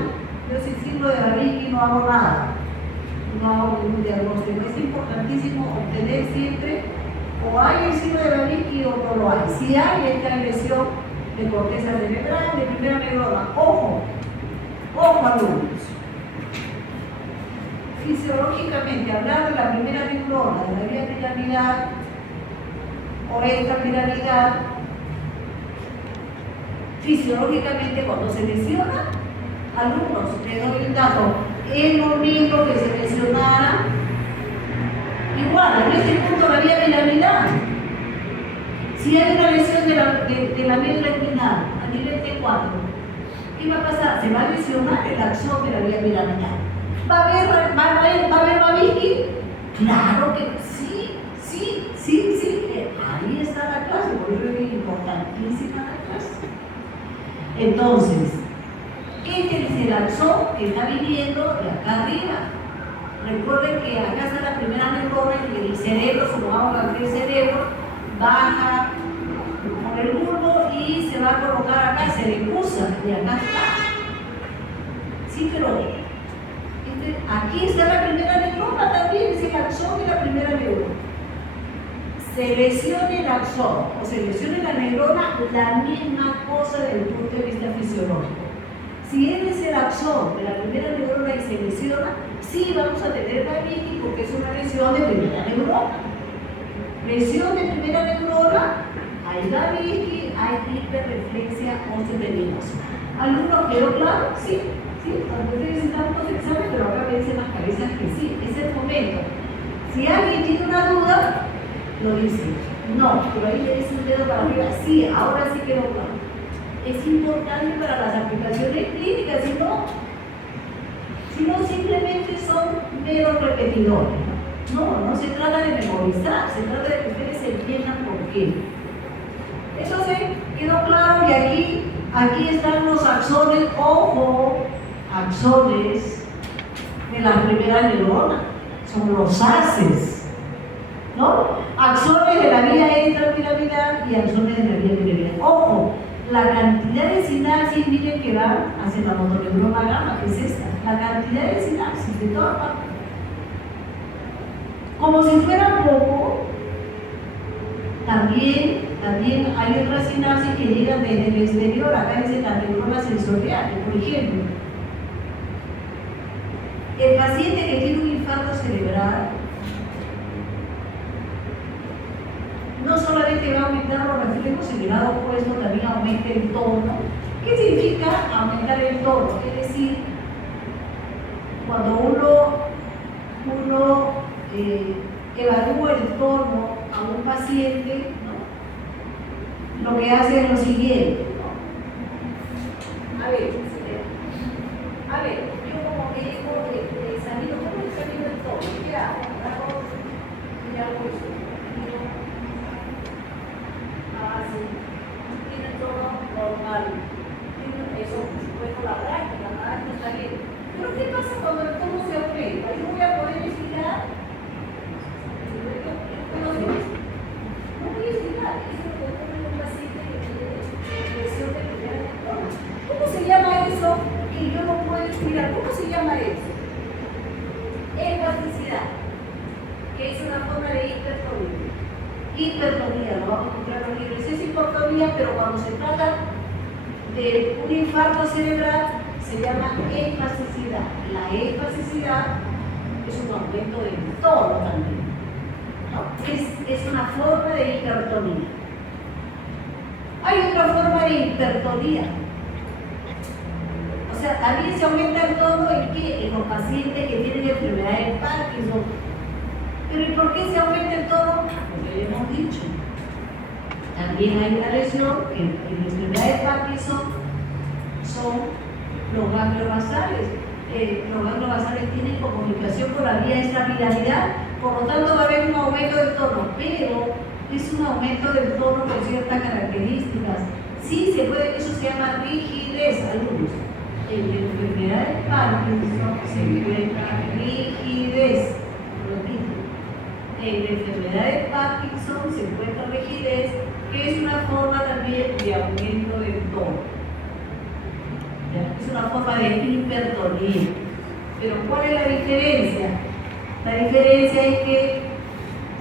Yo sin signo de Babinski no hago nada, no hago ningún diagnóstico. Es importantísimo obtener siempre o hay el signo de Babinski o no lo hay. Si hay esta lesión de corteza cerebral, de primera neurona, ojo, alumnos. Fisiológicamente, hablar de la primera neurona, de la vía piramidal o extrapiramidal, fisiológicamente cuando se lesiona, alumnos, les doy un dato, es lo mismo que se lesionara igual, en este punto la vía piramidal. Si hay una lesión de la médula espinal a nivel T4, ¿qué va a pasar? Se va a lesionar el axón de la vía piramidal. ¿Va a haber Babinski? Claro que sí. Ahí está la clase, por eso es importantísima la clase. Entonces, este es el axón que está viniendo de acá arriba. Recuerden que acá está la primera neurona y el cerebro, supongamos que el cerebro baja por el bulbo y se va a colocar acá, se le cruza y acá está. Sí, pero aquí está la primera neurona también, es el axón de la primera neurona. Se lesiona el axón o se lesiona la neurona, la misma cosa desde el punto de vista fisiológico. Si él es el axón de la primera neurona y se lesiona, sí vamos a tener Babinski porque es una lesión de primera neurona. Lesión de primera neurona, hay Babinski, hay hiperreflexia osteoteninosa. ¿Alguno quedó claro? Sí. Aunque ustedes están todos exámenes, pero acá me dicen las cabezas que sí, es el momento. Si alguien tiene una duda, lo dice. No, pero ahí le dice un dedo para arriba. Sí, ahora sí quedó claro. Es importante para las aplicaciones clínicas, si no simplemente son meros repetidores. No se trata de memorizar, se trata de que ustedes entiendan por qué. Entonces, quedó claro y aquí están los axones, ojo, axones de la primera neurona, son los haces, ¿no? Axones de la vía extrapiramidal y axones de la vía piramidal. Ojo, la cantidad de sinapsis, miren que va hacia la motoneurona gamma, que es esta, la cantidad de sinapsis de toda parte. Como si fuera poco, también hay otras sinapsis que llegan desde el exterior, acá dice la neurona sensorial, por ejemplo. El paciente que tiene un infarto cerebral no solamente va a aumentar los reflejos, sino el lado opuesto también aumenta el tono. ¿Qué significa aumentar el tono? Es decir, cuando uno evalúa el tono a un paciente, ¿no? Lo que hace es lo siguiente, ¿no? A ver, yo como médico examino cómo examino el tono. ¿Qué hago? Y hago eso. Tiene el tono normal. Eso, por supuesto, la práctica, nada que está bien. Pero ¿qué pasa cuando el tono se aumenta? Yo voy a poder estirar. No voy a estirar. Eso es lo que ocurre en un paciente que tiene lo vamos a encontrar en los libros, es hipotonía, pero cuando se trata de un infarto cerebral se llama espasticidad. La espasticidad es un aumento del tono también, ¿no? Es una forma de hipertonía. Hay otra forma de hipertonía. O sea, también se aumenta el tono en los pacientes que tienen enfermedad de Parkinson. Pero ¿y por qué se aumenta el tono? Porque ya hemos dicho. También hay una lesión en la enfermedad de Parkinson, son los ganglios basales. Los ganglios basales tienen comunicación con la vía extrapiramidal, por lo tanto va a haber un aumento del tono, pero es un aumento del tono con ciertas características. Sí se puede, eso se llama rigidez, alumnos. En la enfermedad de Parkinson se encuentra rigidez. Repito, en la enfermedad de Parkinson se encuentra rigidez, que es una forma también de aumento del tono. Es una forma de hipertonía. Pero ¿cuál es la diferencia? La diferencia es que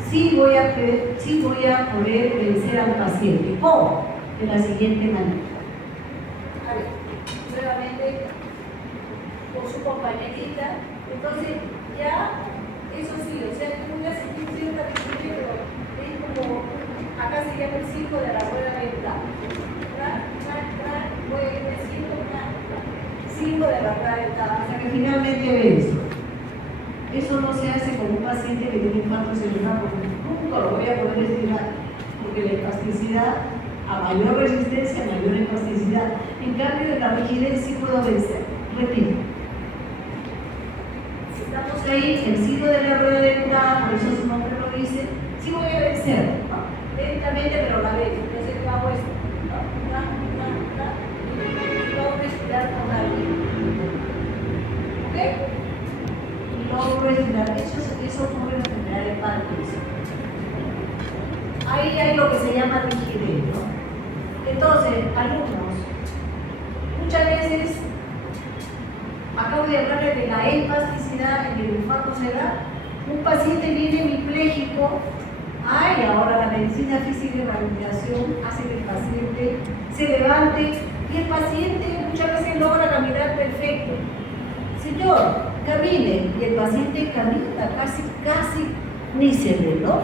sí voy a poder vencer al paciente. ¿Cómo? De la siguiente manera. A ver, nuevamente con su compañerita. Entonces, ya, eso sí, o sea, que voy a sentir cierta rigidez, pero es como, acá se llama el circo de la rueda dental. Voy a ir diciendo, circo de la rueda dental, hasta que finalmente ve esto. Eso no se hace con un paciente que tiene infarto cerebral, porque nunca lo voy a poder estirar, porque la espasticidad, a mayor resistencia, mayor espasticidad. En cambio, de la rigidez sí puedo vencer. Repito. Estamos ahí, el circo de la rueda dental, por eso su nombre lo dice, sí voy a vencer, ¿no? Lentamente, pero la vez. Entonces, yo hago esto. Y logro respirar con alguien. ¿Ok? Logro respirar. Eso ocurre en la enfermedad de Parkinson. Ahí hay lo que se llama rigidez, ¿no? Entonces, alumnos, muchas veces acabo de hablarles de la espasticidad en el infarto cerebral. Un paciente viene hemipléjico. Ahora la medicina física y rehabilitación hace que el paciente se levante y el paciente muchas veces logra caminar perfecto. Señor, camine. Y el paciente camina, casi ni se ve, ¿no?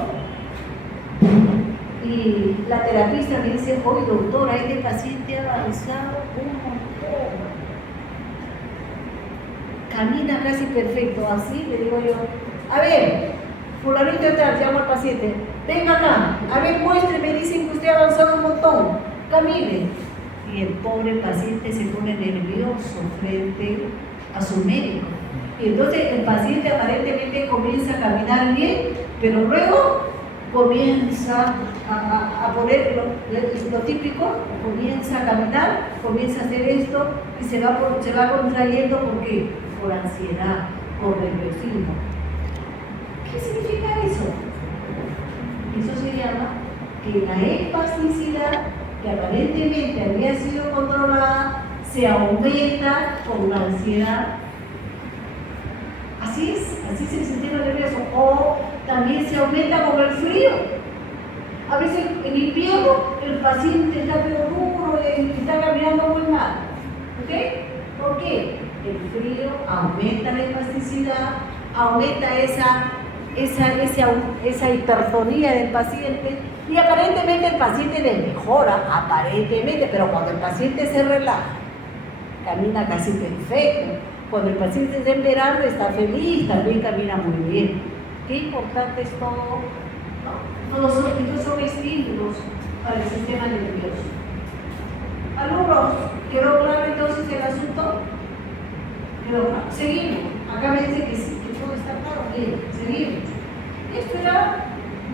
Y la terapista me dice, oye doctora, este paciente ha avanzado un montón. Camina casi perfecto, así le digo yo, a ver, fulanito de tal, llamo al paciente, venga acá, a ver, muéstreme, dicen que usted ha avanzado un montón, camine. Y el pobre paciente se pone nervioso frente a su médico. Y entonces el paciente aparentemente comienza a caminar bien, pero luego comienza a poner lo típico, comienza a caminar, comienza a hacer esto y se va contrayendo. ¿Por qué? Por ansiedad, por nerviosismo. ¿Qué significa eso? Eso se llama que la espasticidad, que aparentemente había sido controlada, se aumenta con la ansiedad. Así es el sistema nervioso. O también se aumenta con el frío. A veces en invierno el paciente está pero duro y está caminando muy mal. ¿Ok? ¿Por qué? El frío aumenta la espasticidad, aumenta esa hipertonía del paciente y aparentemente el paciente le mejora, aparentemente, pero cuando el paciente se relaja, camina casi perfecto. Cuando el paciente está en verano está feliz, también camina muy bien. Qué importante es todo, ¿no? Todos son estímulos para el sistema nervioso. Alumnos, ¿quedó claro entonces el asunto? ¿Quedó claro? Seguimos. Acá me dice que sí, que todo está claro. Bien, seguimos. Esto era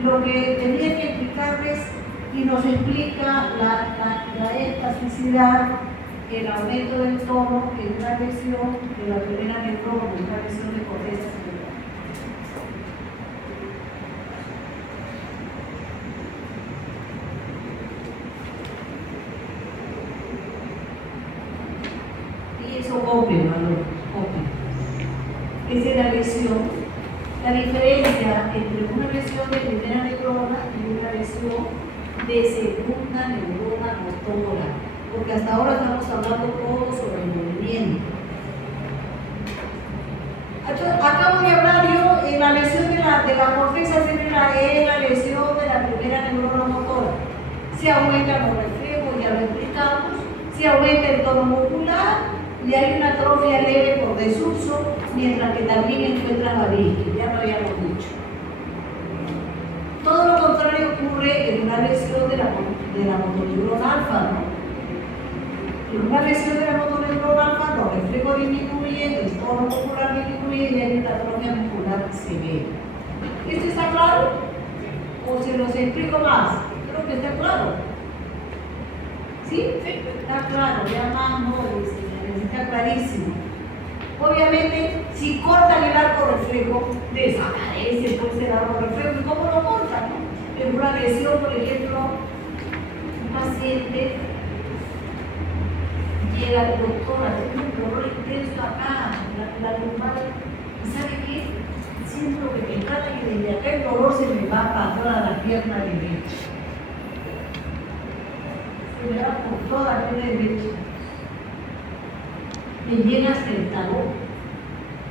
lo que tenía que explicarles y nos explica la espasticidad, el aumento del tono, en una lesión de la primera neurona, en una lesión de corteza cerebral. Y eso copia, ¿no? Copia. Esa es la lesión. La diferencia entre una lesión de primera neurona y una lesión de segunda neurona motora, porque hasta ahora estamos hablando todo sobre el movimiento. Acabo de hablar yo en la lesión de la corteza cerebral, en la lesión de la primera neurona motora. Se aumentan los reflejos, ya lo explicamos, se aumenta el tono muscular y hay una atrofia leve por desuso, mientras que también encuentra varices, ya lo habíamos dicho. Todo lo contrario ocurre en una lesión de la motoneurona alfa, ¿no? En una lesión de la motoneurona alfa, los reflejos disminuyen, el tono muscular disminuye y hay una atrofia muscular severa. ¿Esto está claro? ¿O se los explico más? Creo que está claro. ¿Sí? Está claro, ya más no, señores, está clarísimo. Obviamente, si cortan el arco reflejo, desaparece pues el arco reflejo. ¿Y cómo lo cortan? ¿No? En una lesión, por ejemplo, un paciente llega al doctor, tiene un dolor intenso acá, la lumbar, y ¿sabe qué? Siento que me trata y desde acá el dolor se me va para toda la pierna derecha. Se me va por toda la pierna derecha. Me llega hasta el talón.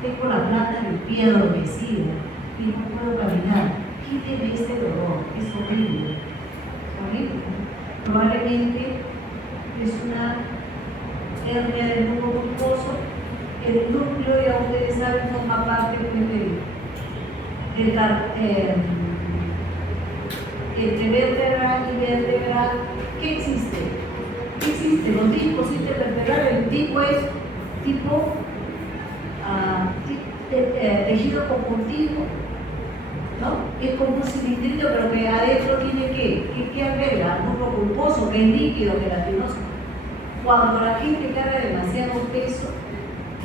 Tengo la planta del pie adormecida y no puedo caminar. Quíteme este dolor, es horrible. ¿Horrible? Probablemente es una hernia del núcleo pulposo. El núcleo, ya ustedes saben, forma parte entre vértebra y vértebra. ¿Qué existe? ¿Qué existe? Los discos intervertebrales. El disco es tipo tejido conjuntivo, ¿no? Es como un cilindrito, pero que adentro tiene ¿qué alberga? Un núcleo pulposo, que es líquido, gelatinoso. Cuando la gente carga demasiado peso,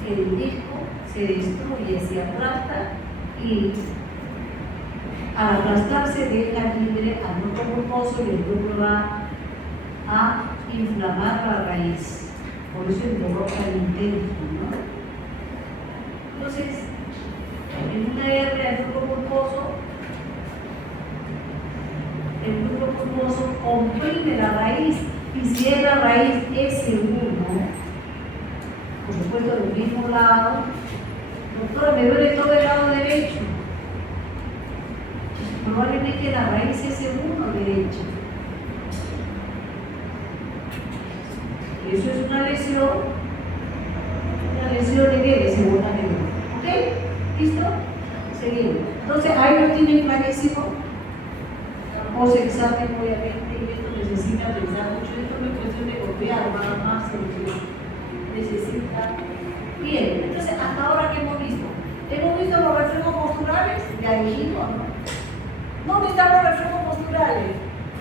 el disco se destruye, se aplasta y al aplastarse deja libre al núcleo pulposo y el núcleo va a inflamar la raíz. Por eso el dolor tan intenso, ¿no? Entonces, en una hernia del núcleo pulposo, el núcleo pulposo comprime la raíz, y si es la raíz S1, por supuesto del mismo lado, doctora, me duele todo el lado derecho. Probablemente la raíz S1 derecha. Eso es una lesión de segunda neurona. ¿Ok? ¿Listo? Seguimos. Entonces, ahí lo tienen clarísimo. Post-examen, obviamente, y esto necesita pensar mucho. Esto no es cuestión de copiar, nada más, necesita. Bien, entonces, hasta ahora, ¿qué hemos visto? Hemos visto los reflejos posturales, ya dijimos, ¿no? ¿Dónde están los reflejos posturales?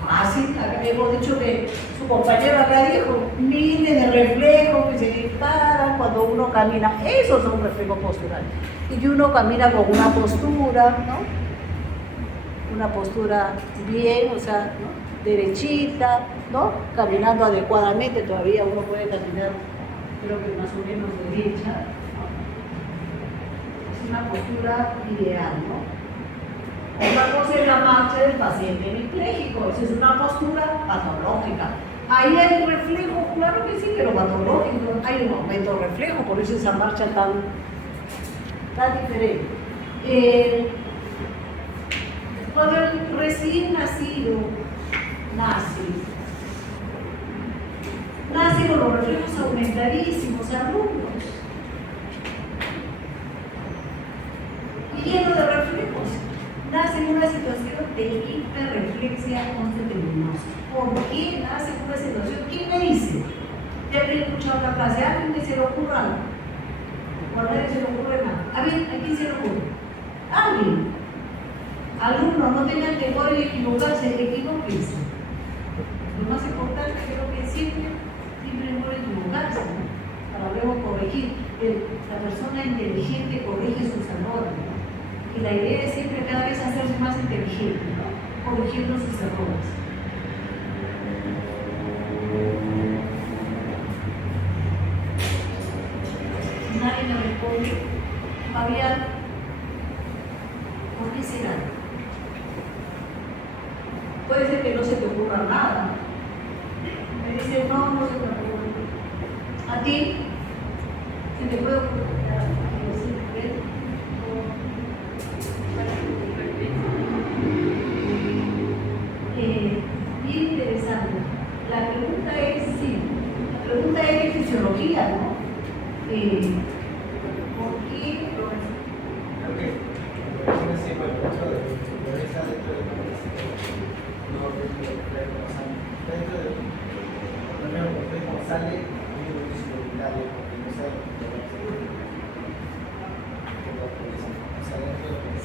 Fácil, hemos dicho que su compañero acá dijo, miles de reflejos que se disparan cuando uno camina. Esos son reflejos posturales. Y uno camina con una postura, ¿no? Una postura bien, o sea, ¿no? Derechita, ¿no? Caminando adecuadamente, todavía uno puede caminar, creo que más o menos derecha, ¿no? Es una postura ideal, ¿no? Otra cosa es la marcha del paciente hemipléjico, esa es una postura patológica. Ahí hay un reflejo, claro que sí, pero patológico, hay un aumento de reflejo, por eso esa marcha tan diferente. Cuando el recién nacido nace con los reflejos aumentadísimos, alumnos, y lleno de reflejos, nace en una situación de hiperreflexia contemporáneos. ¿Por qué nace en una situación? ¿Quién me dice? Ya que he escuchado la clase, ¿a alguien que se le ocurra algo? ¿O a nadie se le ocurre nada? ¿A quién se le ocurre? ¿Alguien? Alumnos, no tengan temor de equivocarse, equivóquense. Lo más importante creo que siempre es bueno equivocarse, ¿no? Para luego corregir. La persona inteligente corrige sus errores, ¿no? Y la idea es siempre cada vez hacerse más inteligente, ¿no? Corrigiendo sus errores. Nadie me responde. Fabián, ¿por qué será? Puede ser que no se te ocurra nada. no se preocupe. A ti, se te puede ocurrir. Bien interesante. La pregunta es, sí, la pregunta es de fisiología, ¿no? ¿Por qué? Creo que siempre el hecho de pobreza dentro del país, no dentro del dentro del primero complejo sale y lo disciplinario, porque no sabe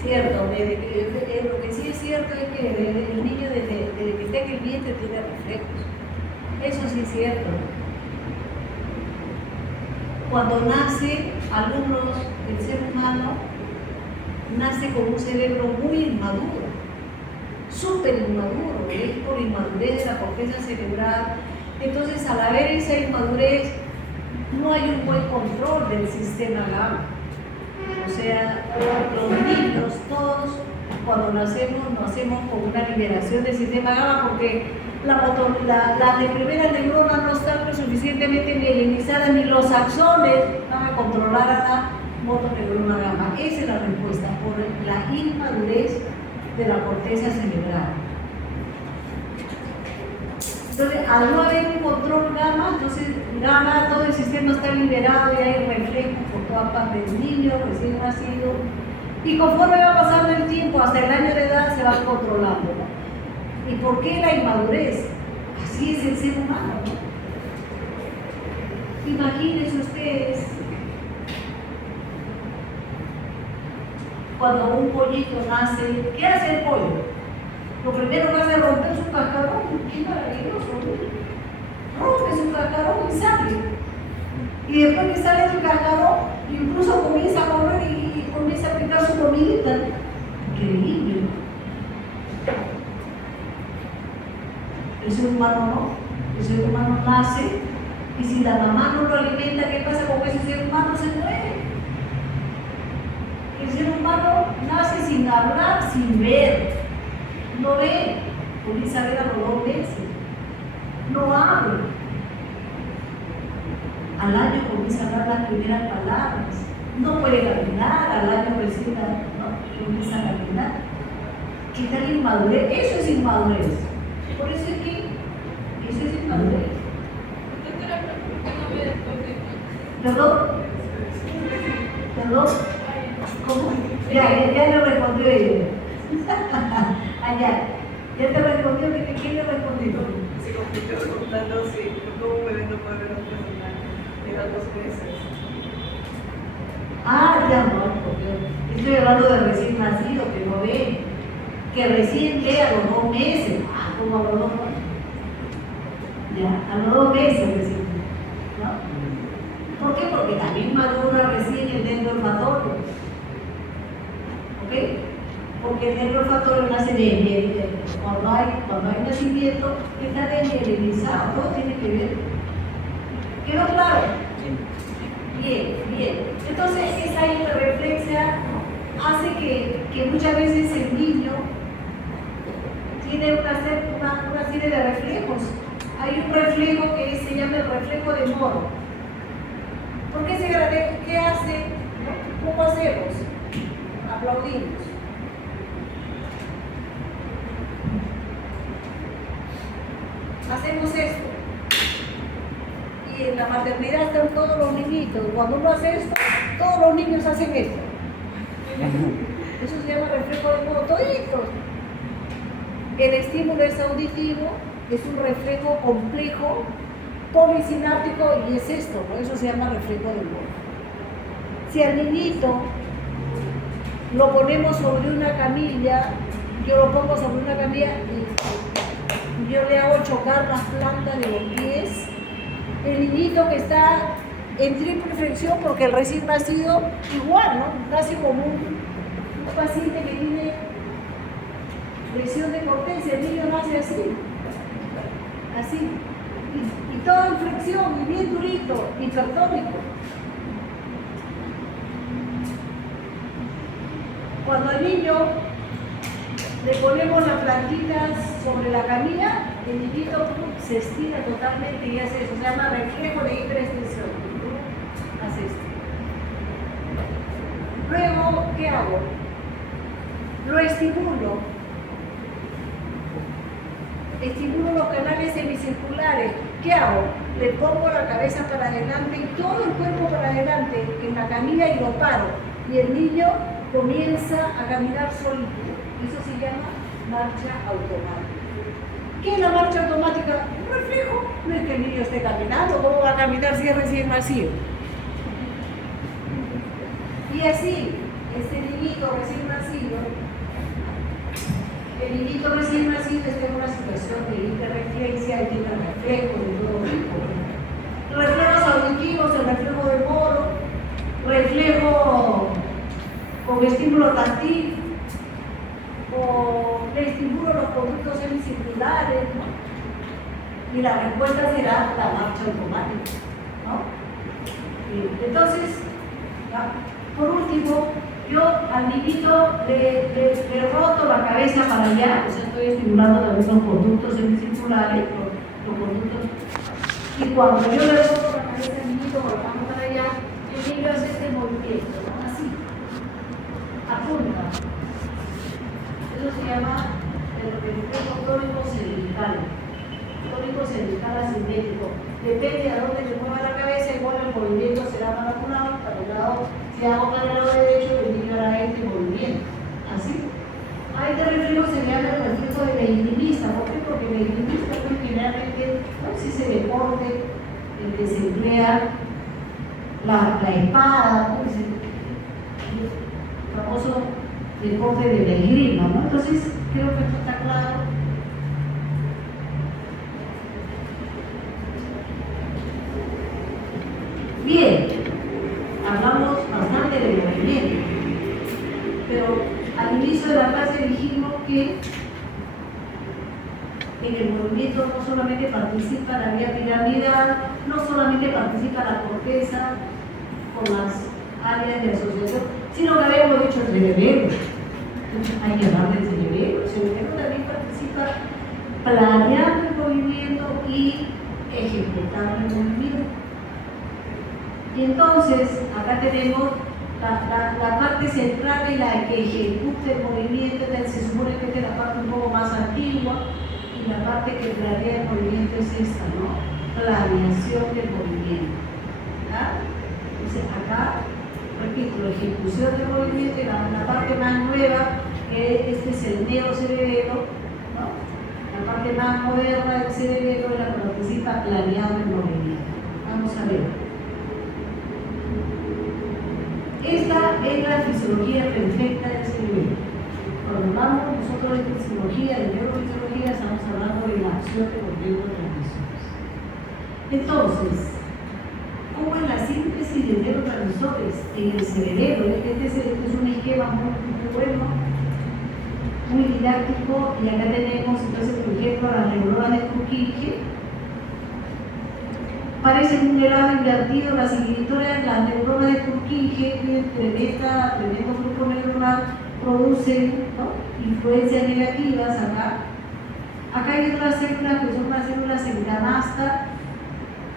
Cierto, lo que sí es cierto es que el niño desde que está en el vientre tiene reflejos. Eso sí es cierto. Cuando nace, algunos, el ser humano nace con un cerebro muy inmaduro, súper inmaduro, es por inmadurez de la corteza cerebral. Entonces, al haber esa inmadurez, no hay un buen control del sistema GABA. O sea, los niños, todos, cuando nacemos con una liberación del sistema GABA porque las de primeras neuronas no están lo suficientemente mielinizadas ni los axones para controlar a la motoneurona GABA. Esa es la respuesta, por la inmadurez de la corteza cerebral. Entonces, al no haber un control gamma, entonces gamma, todo el sistema está liberado y hay reflejos por toda parte del niño recién nacido. Y conforme va pasando el tiempo, hasta el año de edad, se va controlando, ¿no? ¿Y por qué la inmadurez? Así es el ser humano, ¿no? Imagínense ustedes, cuando un pollito nace, ¿qué hace el pollo? Lo primero que hace es romper su cascarón. ¡Qué maravilloso! Rompe su cascarón y sale. Y después que sale del cascarón, incluso comienza a correr y comienza a picar su comidita. Increíble. El ser humano no. El ser humano nace y si la mamá no lo alimenta, ¿qué pasa con ese ser humano? Se muere. El ser humano nace sin hablar, sin ver. No ve, comienza a ver a los 2 meses, no habla. Al año comienza a hablar las primeras palabras, no puede caminar, al año recién comienza a caminar. ¿Qué tal inmadurez? Eso es inmadurez. Por eso es que eso es inmadurez. ¿Perdón? ¿Perdón? ¿Cómo? Ya le respondió ella. Ya te respondió, ¿quién le respondió? Se complicó preguntando si cómo un bebé no puede ver a otro animal de los 2 meses. Ya no, porque estoy hablando de recién nacido, que no ve, que recién ve a los 2 meses. ¿Cómo a los 2 meses? Ya, a los 2 meses recién, ¿no? ¿Por qué? Porque también madura recién el dentro olfatorio. ¿Ok? Porque el nervio olfatorio nace de cuando hay nacimiento, está desmielinizado, todo tiene que ver. ¿Quedó claro? Bien. Entonces, esa hiperreflexia hace que muchas veces el niño tiene una serie de reflejos. Hay un reflejo que se llama el reflejo de Moro. ¿Por qué qué hace? ¿Cómo hacemos? Aplaudimos. Hacemos esto. Y en la maternidad están todos los niñitos. Cuando uno hace esto, todos los niños hacen esto. Eso se llama reflejo de Moro. Toditos. El estímulo es auditivo, es un reflejo complejo, polisináptico, y es esto, ¿no? Eso se llama reflejo de Moro. Si al niñito lo ponemos sobre una camilla, yo lo pongo sobre una camilla y yo le hago chocar las plantas de los pies, el niñito que está en triple flexión, porque el recién nacido igual, ¿no? Nace como un paciente que tiene lesión de corteza, el niño nace así, y todo en flexión, y bien durito, hipertónico. Cuando al niño le ponemos las plantitas sobre la camilla, el niñito se estira totalmente y hace eso, se llama reflejo de hiperextensión. Hace esto. Luego, ¿qué hago? Lo estimulo los canales semicirculares. ¿Qué hago? Le pongo la cabeza para adelante y todo el cuerpo para adelante en la camilla y lo paro. Y el niño comienza a caminar solito. Eso se llama marcha automática. ¿Qué es la marcha automática? Un reflejo. No es que el niño esté caminando, ¿cómo va a caminar si es recién nacido? Y así, este niñito recién nacido, el niñito recién nacido está en una situación de hiperreflexia y tiene reflejos de todo tipo. Reflejos auditivos, el reflejo de Moro, reflejo con estímulo táctil, o le estimulo los conductos semicirculares, ¿no? Y la respuesta será la marcha automática, ¿no? Entonces, ¿ya? Por último, yo al niñito le roto la cabeza para allá, o sea, estoy estimulando también los conductos semicirculares, los conductos, y cuando yo le roto la cabeza al niñito colocamos para allá, el niño hace este movimiento, ¿no? Así, apunta. Eso se llama el reflejo tónico cervical. Tónico cervical asimétrico. Depende a dónde le mueva la cabeza, igual el movimiento será para un lado, para el lado. Si hago para el lado derecho, el niño hará este movimiento. Así. A este reflejo se le llama el reflejo de leibnivista. ¿Por qué? Porque el leibnivista pues, generalmente no es ese deporte en que se emplea la espada, pues, el famoso deporte de la esgrima, ¿no? Entonces, creo que esto está claro. Bien, hablamos bastante del movimiento, pero al inicio de la clase dijimos que en el movimiento no solamente participa la vía piramidal, no solamente participa la corteza con las áreas de asociación, sino que habíamos dicho el cerebelo. Hay que hablar del cerebelo. El cerebelo también participa planeando el movimiento y ejecutando el movimiento. Y entonces, acá tenemos la parte central en la que ejecuta el movimiento, se supone que esta es la parte un poco más antigua, y la parte que planea el movimiento es esta, ¿no? Planeación del movimiento. ¿Ah? Entonces, acá, repito, la ejecución del movimiento y la parte más nueva, este es el neocerebelo, ¿no? La parte más moderna del cerebelo es la que participa planeando el movimiento. Vamos a ver. Esta es la fisiología perfecta del cerebro. Cuando hablamos nosotros de fisiología, de neurofisiología, estamos hablando de la acción de los neurotransmisores. Entonces, ¿cómo es la síntesis de neurotransmisores en el cerebro? Este es un esquema muy bueno, muy didáctico, y acá tenemos entonces, por ejemplo, las neuronas de Purkinje. Parecen un helado invertido, las inhibitoras, las neuronas de Purkinje, tremendo grupo neuronal, producen, ¿no?, influencias negativas acá. Acá hay otras células que son las células en canasta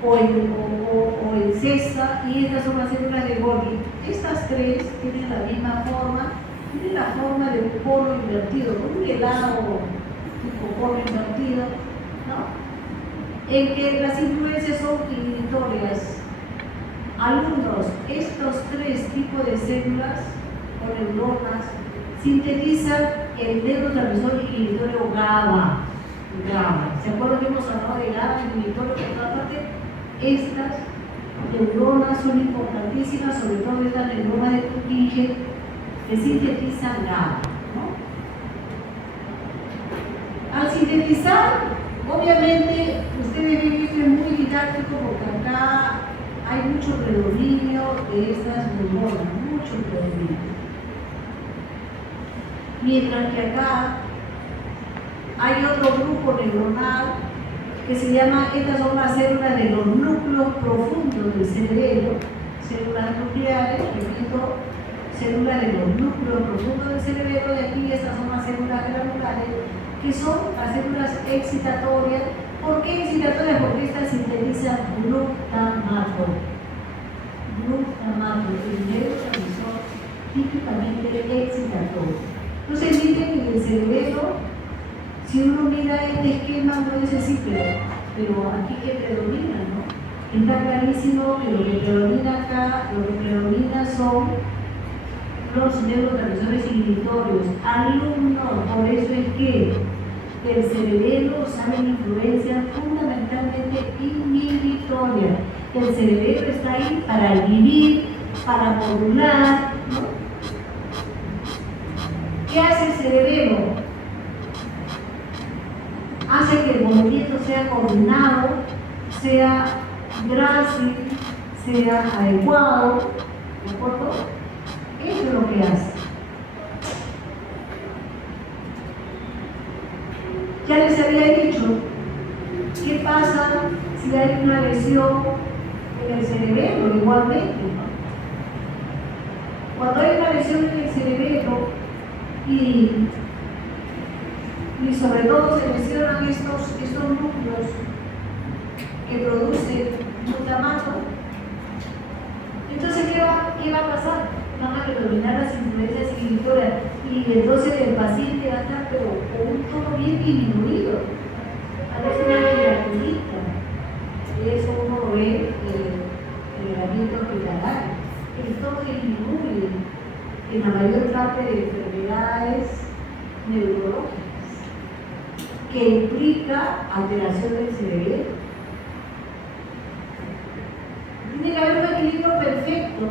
o en cesta, y estas son las células de Golgi. Estas tres tienen la misma forma, tienen la forma de un polo invertido, como un helado tipo polo invertido, ¿no?, en que las influencias son inhibitorias. Alumnos, estos tres tipos de células o neuronas sintetizan el neurotransmisor inhibitorio GABA. ¿Se acuerdan que hemos hablado de GABA, inhibitorio? Por otra parte, estas neuronas son importantísimas, sobre todo estas neuronas de Purkinje, que sintetizan GABA, ¿no? Al sintetizar, obviamente, ustedes ven que esto es muy didáctico porque acá hay mucho predominio de estas neuronas, mucho predominio. Mientras que acá hay otro grupo neuronal que se llama, estas son las células de los núcleos profundos del cerebro, células nucleares, repito, células de los núcleos profundos del cerebro, y aquí estas son las células granulares, que son las células excitatorias. ¿Por qué excitatorias? típicamente excitatorio. Entonces miren que el cerebelo, si uno mira este esquema, uno dice sí, pero aquí que predomina, ¿no? Está clarísimo que lo que predomina acá, lo que predomina son los neurotransmisores inhibitorios. Alumno, por eso es que el cerebelo sabe influencias fundamentalmente inhibitorias. El cerebelo está ahí para vivir, para modular, ¿no? ¿Qué hace el cerebelo? Hace que el movimiento sea coordinado, sea grácil, sea adecuado, ¿de acuerdo? Eso es lo que hace. Ya les había dicho, ¿qué pasa si hay una lesión en el cerebelo? Igualmente, ¿no? Cuando hay una lesión en el cerebelo y sobre todo se lesionan estos núcleos que producen glutamato, entonces ¿qué va a pasar? Van a predominar las influencias inhibitorias y entonces el paciente va a estar pero con un tono bien disminuido, parece una giraculita, y eso uno lo ve en el ambiente hospitalario. El tono disminuye en la mayor parte de enfermedades neurológicas que implica alteración del cerebro. Tiene que haber un equilibrio perfecto.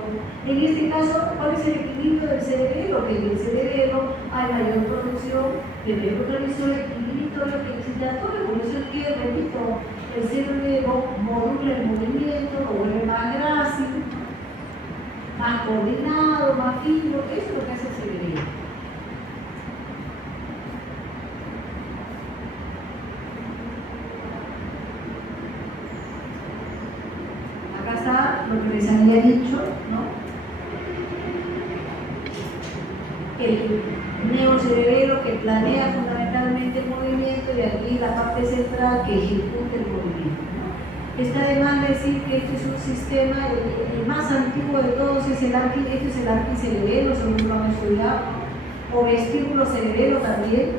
En este caso, ¿cuál es el equilibrio del cerebro? Que en el cerebro hay mayor producción de neurotransmisores inhibitorios que excitatorios. Por eso es que, repito, el cerebro modula el movimiento, lo vuelve más grácil, más coordinado, más fino. Eso es lo que hace el cerebro. Lo que les había dicho, ¿no? El neocerebelo que planea fundamentalmente el movimiento y aquí la parte central que ejecuta el movimiento, ¿no? Está de más decir que este es un sistema, el más antiguo de todos es el arquicerebelo, según lo han estudiado, o vestíbulo cerebelo también,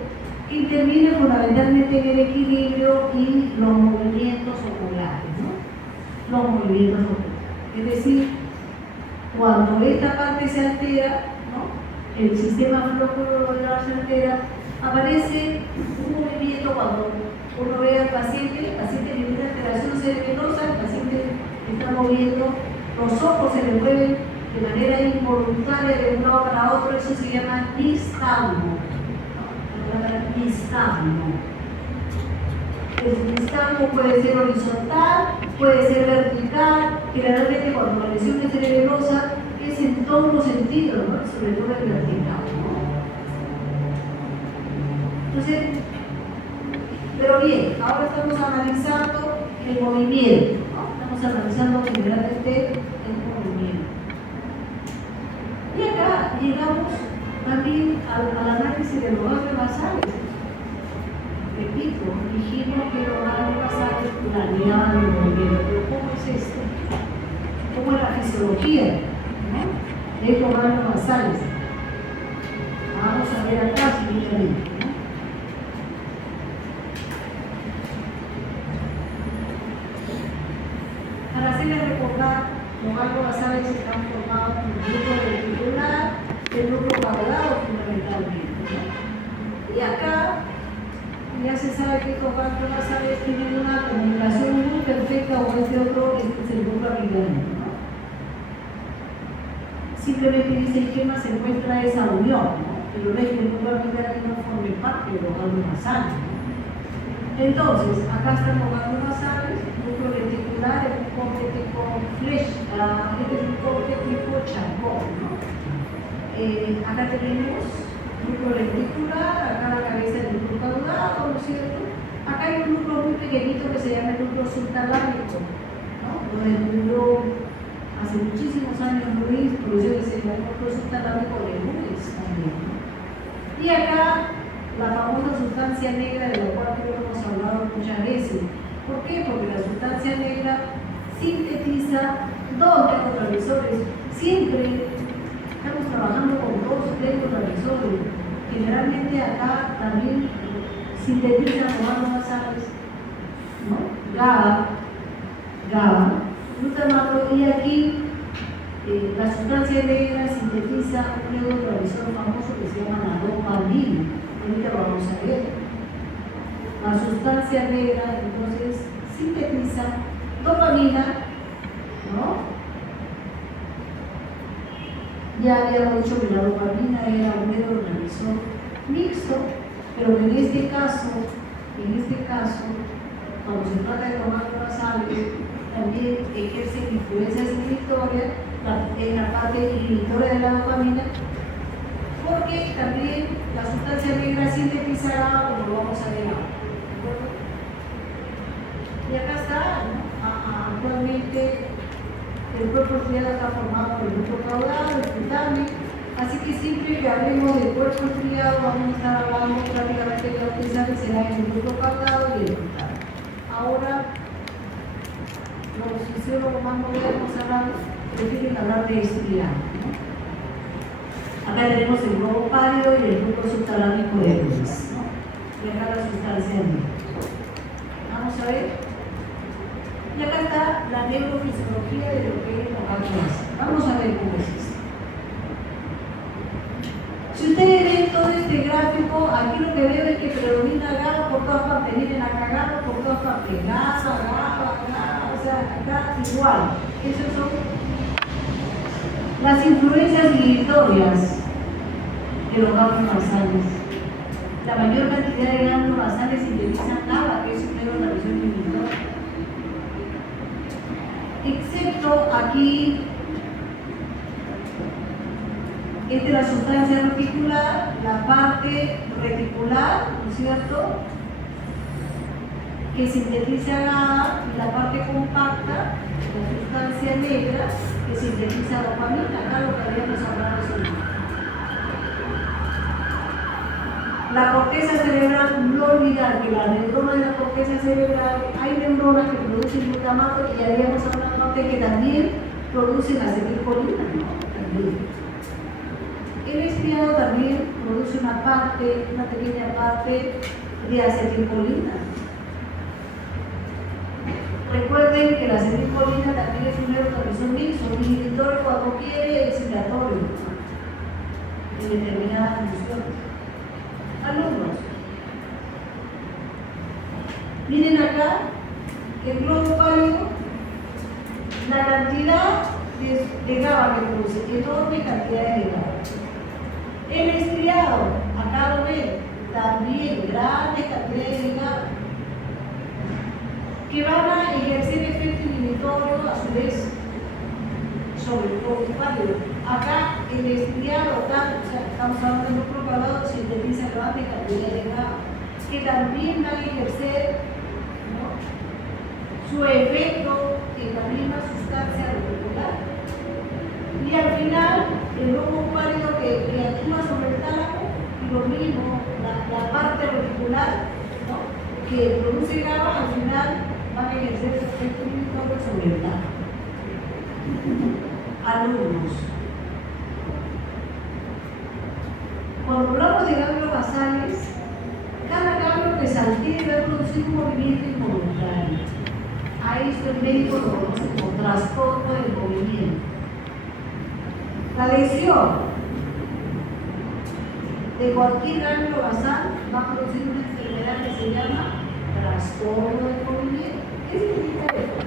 que interviene fundamentalmente en el equilibrio y los movimientos oculares, ¿no? Los movimientos oculares. Es decir, cuando esta parte se altera, ¿no? El sistema flocular se altera, aparece un movimiento cuando uno ve al paciente tiene una alteración cerebelosa, el paciente está moviendo, los ojos se le mueven de manera involuntaria de un lado para otro, eso se llama nistagmo. Nistagmo. El nistagmo puede ser horizontal, puede ser vertical, generalmente cuando la lesión es cerebelosa es en todos los sentidos, ¿no? Sobre todo el vertical, ¿no? Entonces, pero bien, ahora estamos analizando el movimiento, ¿no? Estamos analizando generalmente el movimiento. Y acá llegamos también al análisis de los ganglios basales. Repito, dijimos que los ganglios basales planeaban el movimiento, pero ¿cómo es esto? ¿Cómo es la fisiología, ¿no? de los ganglios basales? Vamos a ver acá seguidamente, ¿no? Para hacerles recordar, los ganglios basales están formados por el núcleo reticular, el núcleo caudado fundamentalmente, ¿no? Y acá ya se sabe que estos ganglios basales tienen una comunicación muy perfecta con este otro, este es el núcleo amigálico, ¿no? Simplemente en ese esquema se muestra esa unión, ¿no? Pero ves que el núcleo amigálico no forma parte de los ganglios basales, ¿no? Entonces, acá están los ganglios basales, el núcleo reticular, es un corte tipo flecha, este es un corte tipo chacón, ¿no? Acá tenemos núcleo reticular, acá la cabeza del núcleo caudado, ¿no es cierto? Acá hay un núcleo muy pequeñito que se llama el núcleo subtalámico, ¿no? Lo descubrió hace muchísimos años Luis, por eso se llama el núcleo subtalámico de Luis también, ¿no? Y acá la famosa sustancia negra de la cual hemos hablado muchas veces. ¿Por qué? Porque la sustancia negra sintetiza dos neurotransmisores. Siempre estamos trabajando con 2 neurotransmisores. Generalmente acá también sintetizan tomando basales, ¿no? GABA, glutamato, y aquí la sustancia negra sintetiza un neurotransmisor famoso que se llama la dopamina. Ahorita lo vamos a ver. La sustancia negra entonces sintetiza dopamina, ¿no? Ya habíamos dicho que la dopamina era un neurotransmisor mixto, pero en este caso, cuando se trata de tomar basales, también ejerce influencias inhibitorias en la parte inhibitoria de la dopamina, porque también la sustancia negra sintetizará, como lo vamos a ver ahora. Y acá está, ¿no? Actualmente el cuerpo estriado está formado por el grupo caudal, el cutaneo, así que siempre que hablemos del cuerpo estriado vamos a estar hablando prácticamente de lo que será en el grupo caudal y el cutaneo. Ahora, los fisiólogos más modernos prefieren hablar de estriado, ¿no? Acá tenemos el globo pálido y el grupo subtalámico de Bruce, ¿no? Y acá la sustancia negra. Vamos a ver. Y acá está la neurofisiología de lo que es la causa. Vamos a ver cómo es esto. Si ustedes ven todo este gráfico, aquí lo que veo es que predomina GABA por todas partes. Miren acá GABA por todas partes. GABA, o sea, acá igual. Esas son las influencias inhibitorias de los ganglios basales. La mayor cantidad de ganglios basales sintetizan GABA, que es un neurotransmisor inhibitor. Excepto aquí, esta es la sustancia reticular, la parte reticular, ¿no es cierto?, que sintetiza GABA, y la parte compacta, la sustancia negra, que sintetiza dopamina. Acá lo que habíamos hablado es la corteza cerebral. No olvidar que las neuronas de la corteza cerebral, hay neuronas que producen glutamato, y habíamos hablado antes que también producen acetilcolina, ¿no? También. El estriado también produce una pequeña parte de acetilcolina. Recuerden que la acetilcolina también es un neurotransmisor mixto, un inhibitorio cuando quiere, excitatorio en determinadas funciones. Alumnos, miren acá el globo pálido, la cantidad de GABA que produce, enorme cantidad de GABA. El estriado, acá lo ven, también grandes cantidades de GABA, que van a ejercer efecto inhibitorio a su vez sobre el globo pálido. Acá el estriado, o sea, estamos hablando de un propagado, sintetiza grandes cantidades de GABA, que también van a ejercer, ¿no?, su efecto en la misma sustancia reticular. Y al final, el globo pálido que actúa sobre el tálamo, y lo mismo, la parte reticular, ¿no?, que produce GABA, al final van a ejercer su efecto inhibitorio sobre el tálamo. Alumnos, cuando hablamos de ganglios basales, cada ganglio que se altere va a producir un movimiento involuntario. A esto el médico lo conoce como trastorno del movimiento. La lesión de cualquier ganglio basal va a producir una enfermedad que se llama trastorno del movimiento. ¿Qué significa esto?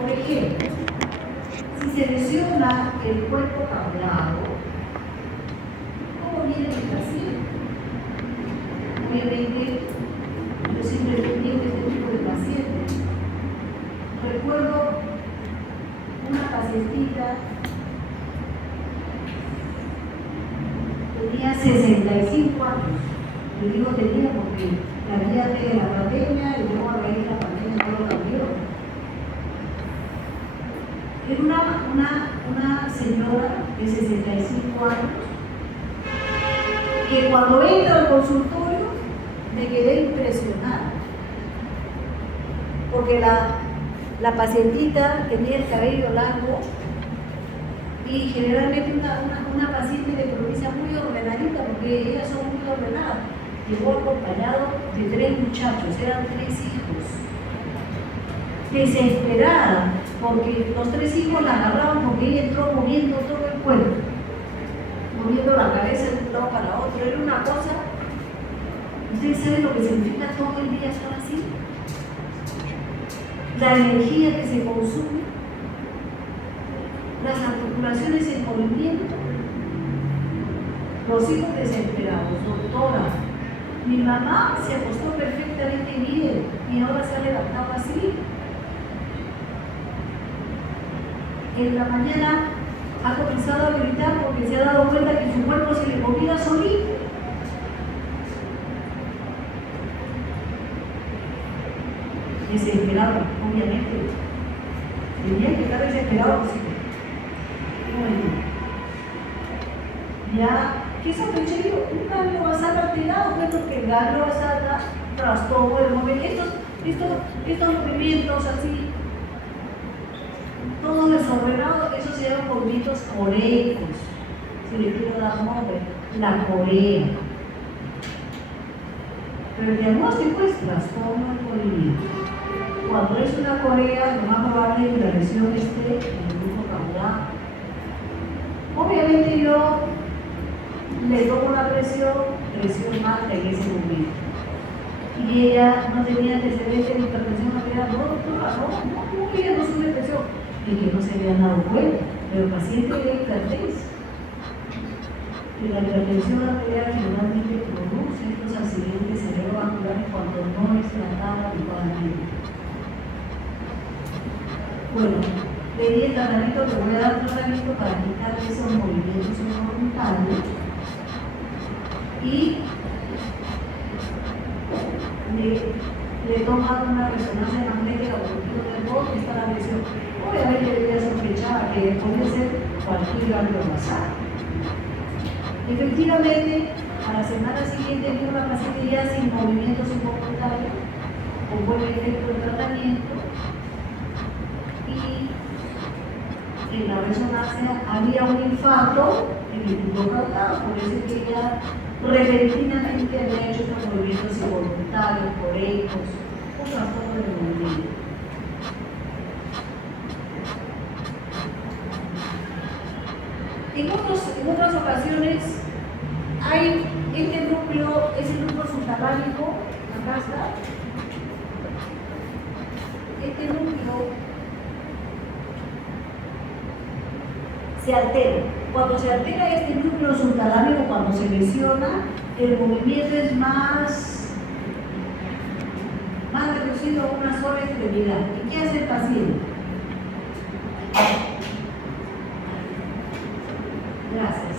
Por ejemplo, si se lesiona el cuerpo caudado, ¿cómo viene el paciente? Obviamente, yo siempre entiendo este tipo de pacientes. Recuerdo una pacientita, tenía 65 años. Yo digo tenía porque la vida de la pandemia y luego a raíz de la pandemia todo cambió. Era una señora de 65 años que cuando entra al consultorio me quedé impresionada, porque la pacientita tenía el cabello largo Y generalmente una paciente de provincia muy ordenadita, porque ellas son muy ordenadas, llegó acompañado de 3 muchachos, eran 3 hijos. Desesperada, porque los 3 hijos la agarraban porque ella entró moviendo todo el cuerpo, moviendo la cabeza de un lado para otro. Era una cosa, ¿ustedes saben lo que significa todo el día estar así? La energía que se consume, las articulaciones en movimiento, los hijos desesperados. Doctora, mi mamá se acostó perfectamente bien y ahora se ha levantado así. En la mañana ha comenzado a gritar porque se ha dado cuenta que su cuerpo se le movía solito. Desesperado, obviamente. Tenía que estar desesperado, sí. Bueno, ya, ¿qué sospeché yo? Un ganglio basal alterado, fue porque el ganglio basal trastorno el movimiento. Estos movimientos así, todos desordenados, esos se llaman movimientos coreicos. Si le quiero dar nombre, la corea. Pero el diagnóstico es trastorno del movimiento. Cuando es una corea, lo más probable es que la lesión esté en el grupo caudal. Obviamente yo le tomo la presión alta en ese momento. Y ella no tenía antecedentes de hipertensión arterial, no, ella no sube presión, y que no se habían dado cuenta, pero el paciente de hipertensión. Y la hipertensión arterial generalmente produce estos accidentes cerebrovasculares cuando no es tratada adecuadamente. Bueno, le di el tratamiento, le voy a dar tratamiento para quitar esos movimientos involuntarios y le toman una resonancia magnética por el tiro del borde, está la lesión. Obviamente debería sospechar que puede ser cualquier ganglio basal. Efectivamente, a la semana siguiente vino una paciente ya sin movimientos involuntarios, con buen efecto del tratamiento, y en la resonancia había un infarto en el tubo caudal, por eso es que ella repentinamente había hecho estos movimientos involuntarios, coreicos, un trastorno de movimiento. En otras ocasiones hay este núcleo, es el núcleo subtalámico, acá está. Este núcleo se altera. Cuando se altera este núcleo subtalámico, cuando se lesiona, el movimiento es más reducido a una sola extremidad. ¿Y qué hace el paciente? Gracias.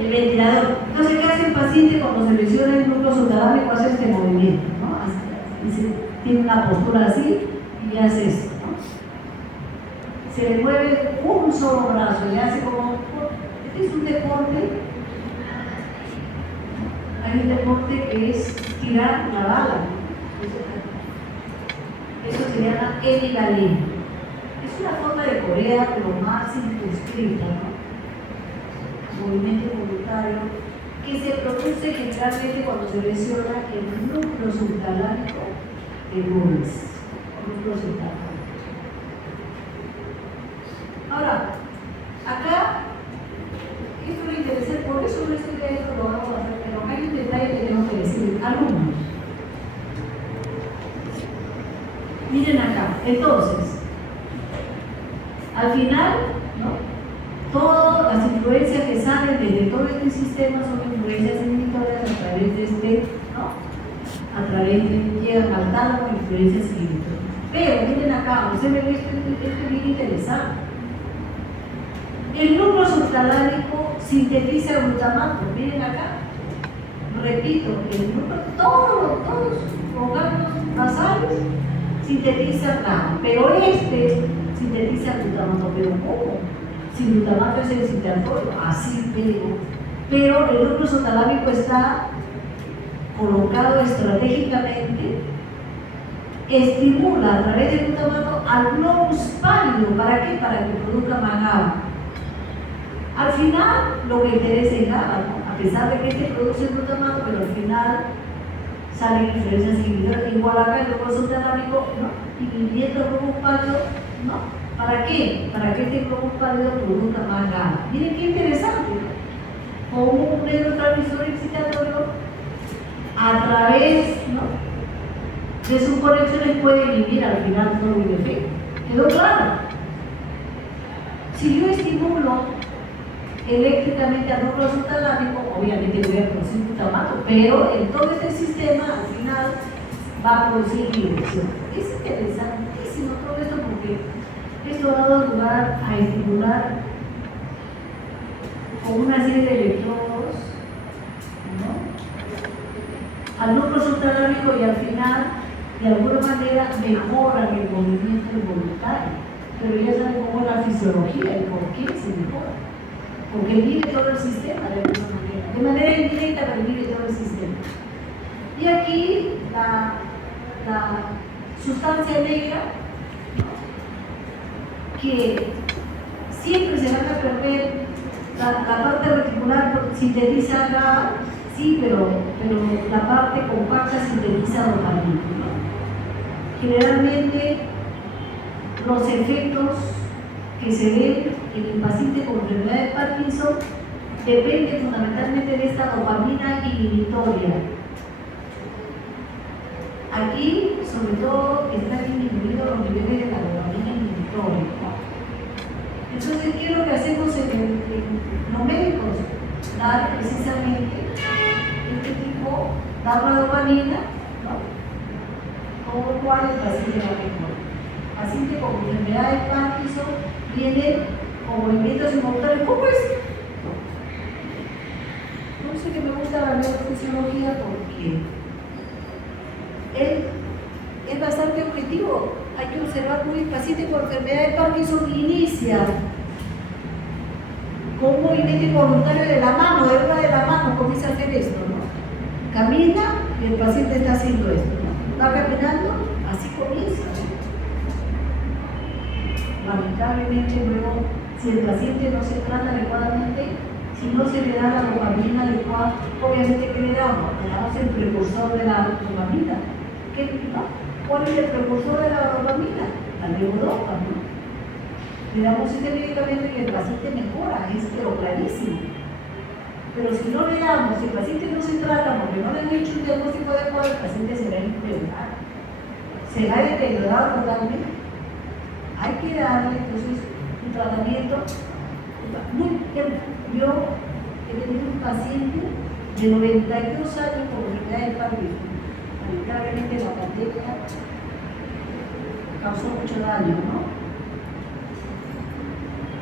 El ventilador. Entonces, ¿qué hace el paciente cuando se lesiona el núcleo subtalámico? Hace este movimiento, ¿no? Tiene una postura así y hace esto, ¿no? Se le mueve un solo brazo y hace como... Este es un deporte. Hay un deporte que es tirar la bala. Eso se llama eligaleo. Es una forma de corea, pero más circunscrita, ¿no? Movimiento voluntario, que se produce generalmente cuando se lesiona el núcleo subtalámico de Gomes. Núcleo subtalámico. Ahora, acá, esto es interesante, por eso no estoy de esto, lo vamos a hacer, pero hay un detalle que tengo que decir. Alumnos, miren acá, entonces, al final, ¿no? Todas las influencias que salen desde todo este sistema son influencias inhibitorias a través de este, ¿no? A través de, llegan al tálamo, influencias inhibitorias. Pero miren acá, ustedes ven esto es bien interesante. El núcleo subtalámico sintetiza glutamato, miren acá. Repito, el núcleo, todos los órganos basales sintetizan nada, pero este sintetiza glutamato, pero ¿cómo? Si glutamato es el citatorio, así pero el núcleo subtalámico está colocado estratégicamente estimula a través del glutamato al globus pálido. ¿Para qué? Para que produzca más GABA. Al final, lo que interesa es GABA, ¿no? A pesar de que este produce glutamato, pero al final salen influencias inhibidoras. Igual acá el globus talámico, ¿no? Inhibiendo el globus pálido, ¿no? ¿Para qué? Para que este globus pálido produzca más GABA. Miren qué interesante, ¿no? Como un neurotransmisor excitatorio a través, ¿no?, de sus conexiones puede inhibir al final todo el efecto. ¿Quedó claro? Si yo estimulo eléctricamente al núcleo subtalámico, obviamente voy a producir glutamato, pero en todo este sistema al final va a producir inhibición. Es interesantísimo todo esto porque esto ha dado lugar a estimular con una serie de electrodos, ¿no?, al núcleo subtalámico y al final de alguna manera mejoran el movimiento involuntario. Pero ya saben cómo es la fisiología y por qué se mejora. Porque vive todo el sistema de alguna manera. De manera indirecta, pero vive todo el sistema. Y aquí la sustancia negra, que siempre se van a perder, la parte reticular sintetiza GABA, sí, pero la parte compacta sintetiza dopamina, ¿no? Generalmente los efectos que se ven en el paciente con enfermedad de Parkinson dependen fundamentalmente de esta dopamina inhibitoria. Aquí, sobre todo, están disminuidos los niveles de la dopamina inhibitoria, ¿no? Entonces, ¿qué es lo que hacemos en los médicos? Dar precisamente este tipo, dar la dopamina, ¿no?, con lo cual el paciente va mejor. El paciente con enfermedad de Parkinson viene con movimientos involuntarios. ¿Cómo es? No sé, que me gusta la neurofisiología porque es bastante objetivo. Hay que observar cómo el paciente con enfermedad de Parkinson inicia con un movimiento involuntario de la mano, de la mano, comienza a hacer esto, ¿no? Camina y el paciente está haciendo esto, ¿no? Va caminando, así comienza. Lamentablemente luego, si el paciente no se trata adecuadamente, si no se le da la dopamina adecuada, obviamente ¿qué le damos? Le damos el precursor de la dopamina. ¿Qué, no? ¿Cuál es el precursor de la dopamina? La levodopa, ¿no? Le damos este medicamento y el paciente mejora, es pero clarísimo. Pero si no le damos, si el paciente no se trata porque no le han hecho un diagnóstico adecuado, el paciente se va a empeorar, se va a deteriorar totalmente. Hay que darle entonces un tratamiento muy bien. Yo he tenido un paciente de 92 años con enfermedad de Parkinson. Lamentablemente la pandemia causó mucho daño, ¿no?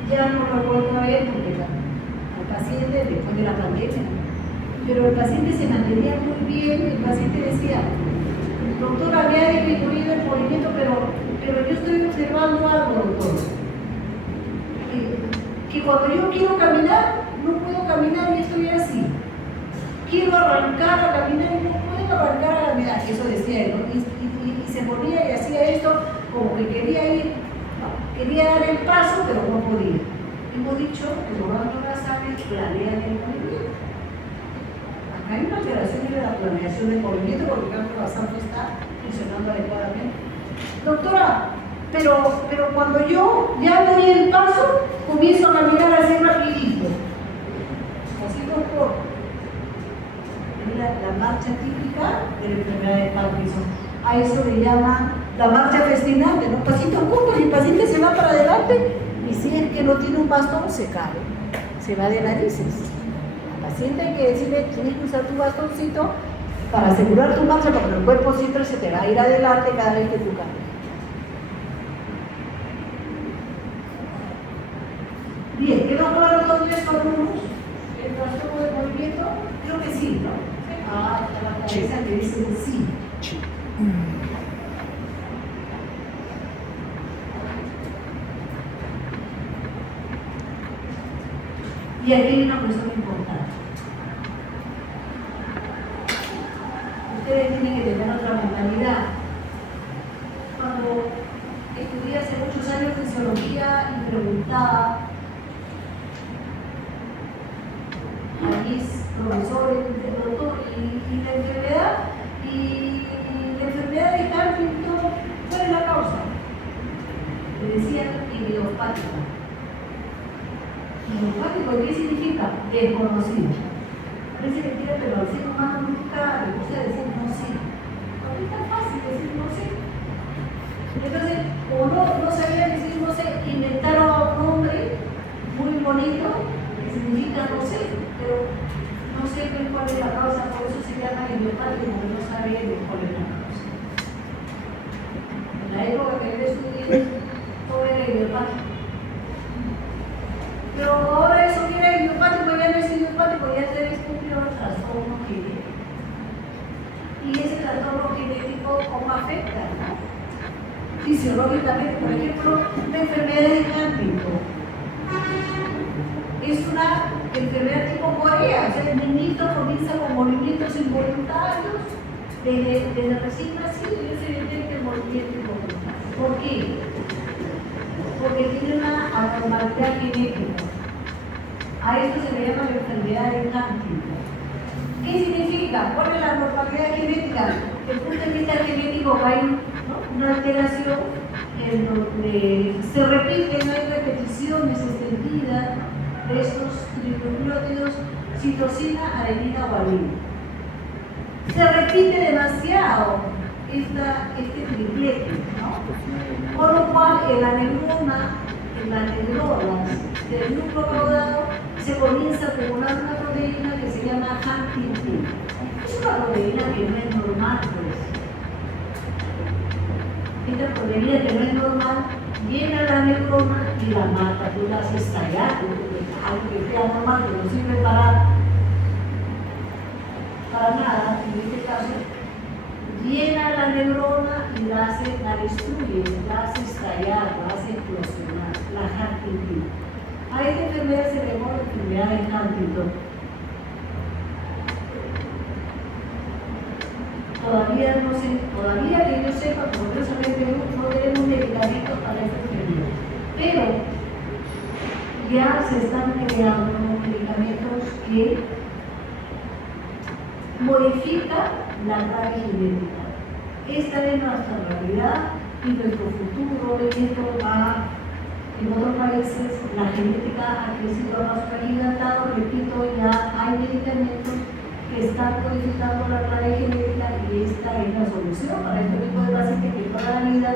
Ya no lo vuelvo a ver porque al paciente después de la pandemia, pero el paciente se mantenía muy bien. El paciente decía: doctora, había disminuido el movimiento, pero yo estoy observando algo, doctor, que cuando yo quiero caminar no puedo caminar y estoy así, quiero arrancar a caminar y no puedo arrancar a caminar. Eso decía él, ¿no? Y se ponía y hacía esto como que quería ir, quería dar el paso, pero no podía. Hemos dicho que los órganos nasales planean el movimiento. Acá hay una alteración de la planeación del movimiento porque el campo basal no está funcionando adecuadamente. Doctora, pero cuando yo ya doy el paso, comienzo a caminar así rapidito. Así por la marcha típica de la enfermedad de Parkinson. A eso le llaman la marcha festinante, ¿no? Pasito corto y el paciente se va para adelante, y si es que no tiene un bastón, se cae, se va de narices. Al paciente hay que decirle: tienes que usar tu bastoncito para asegurar tu marcha, porque el cuerpo siempre se te va a ir adelante cada vez que tú caminas. Bien, ¿quedó claro todo esto, alumnos? ¿El trastorno de movimiento? Creo que sí, ¿no? Ah, está la cabeza que dice sí. Y aquí hay una cuestión importante. Ustedes tienen que tener otra mentalidad. estudié hace muchos años fisiología y preguntaba a mis profesores, doctor, y la enfermedad de Huntington, ¿cuál es la causa? Me decían idiopática. ¿Idiopático qué significa? Desconocido. Parece mentira, pero al ser humano nunca le gusta decir no sé. Porque es tan fácil decir no sé. Entonces, como no sabían decir no sé, inventaron un nombre muy bonito que significa no sé, pero no sé cuál es la causa, por eso se llama idiopático, porque no sabían cuál es la causa. En la época que yo estudié, todo era idiopático. Pero ahora eso que era idiopático ya no es idiopático, ya se descubrió el trastorno genético. Y ese trastorno genético, ¿cómo afecta? ¿No? Fisiológicamente, por ejemplo, la enfermedad de Huntington es una enfermedad tipo Corea, o sea, el niñito comienza con movimientos involuntarios desde recién nacido y se detecta el movimiento involuntario. ¿Por qué? Porque tiene una anormalidad genética. A esto se le llama la enfermedad de Huntington. ¿Qué significa? ¿Cuál es la anormalidad genética? Desde el punto de vista genético hay una alteración en donde se repiten, hay repeticiones extendidas de estos trinucleótidos citosina, adenina o guanina. Se repite demasiado este triplete, ¿no? Por lo cual en las neuronas del núcleo caudado se comienza a acumular una proteína que se llama Huntingtin. Es una proteína que no es normal, pues. Esta proteína que no es normal llena la neurona y la mata, tú la haces estallar, algo que sea normal, que no sirve para nada, en este caso, llena la neurona y la destruye, la hace estallar, la hace explosionar, la Huntington. A esta enfermedad se le llama enfermedad de Huntington. Todavía que yo sepa, curiosamente no tenemos medicamentos para esta enfermedad. Pero ya se están creando medicamentos que modifican la clave genética. Esta es nuestra realidad y nuestro futuro. Esto va en otros países, la genética ha crecido a paso agigantado. Repito, ya hay medicamentos que están modificando la clave genética y esta es la solución para este tipo de pacientes que toda la vida,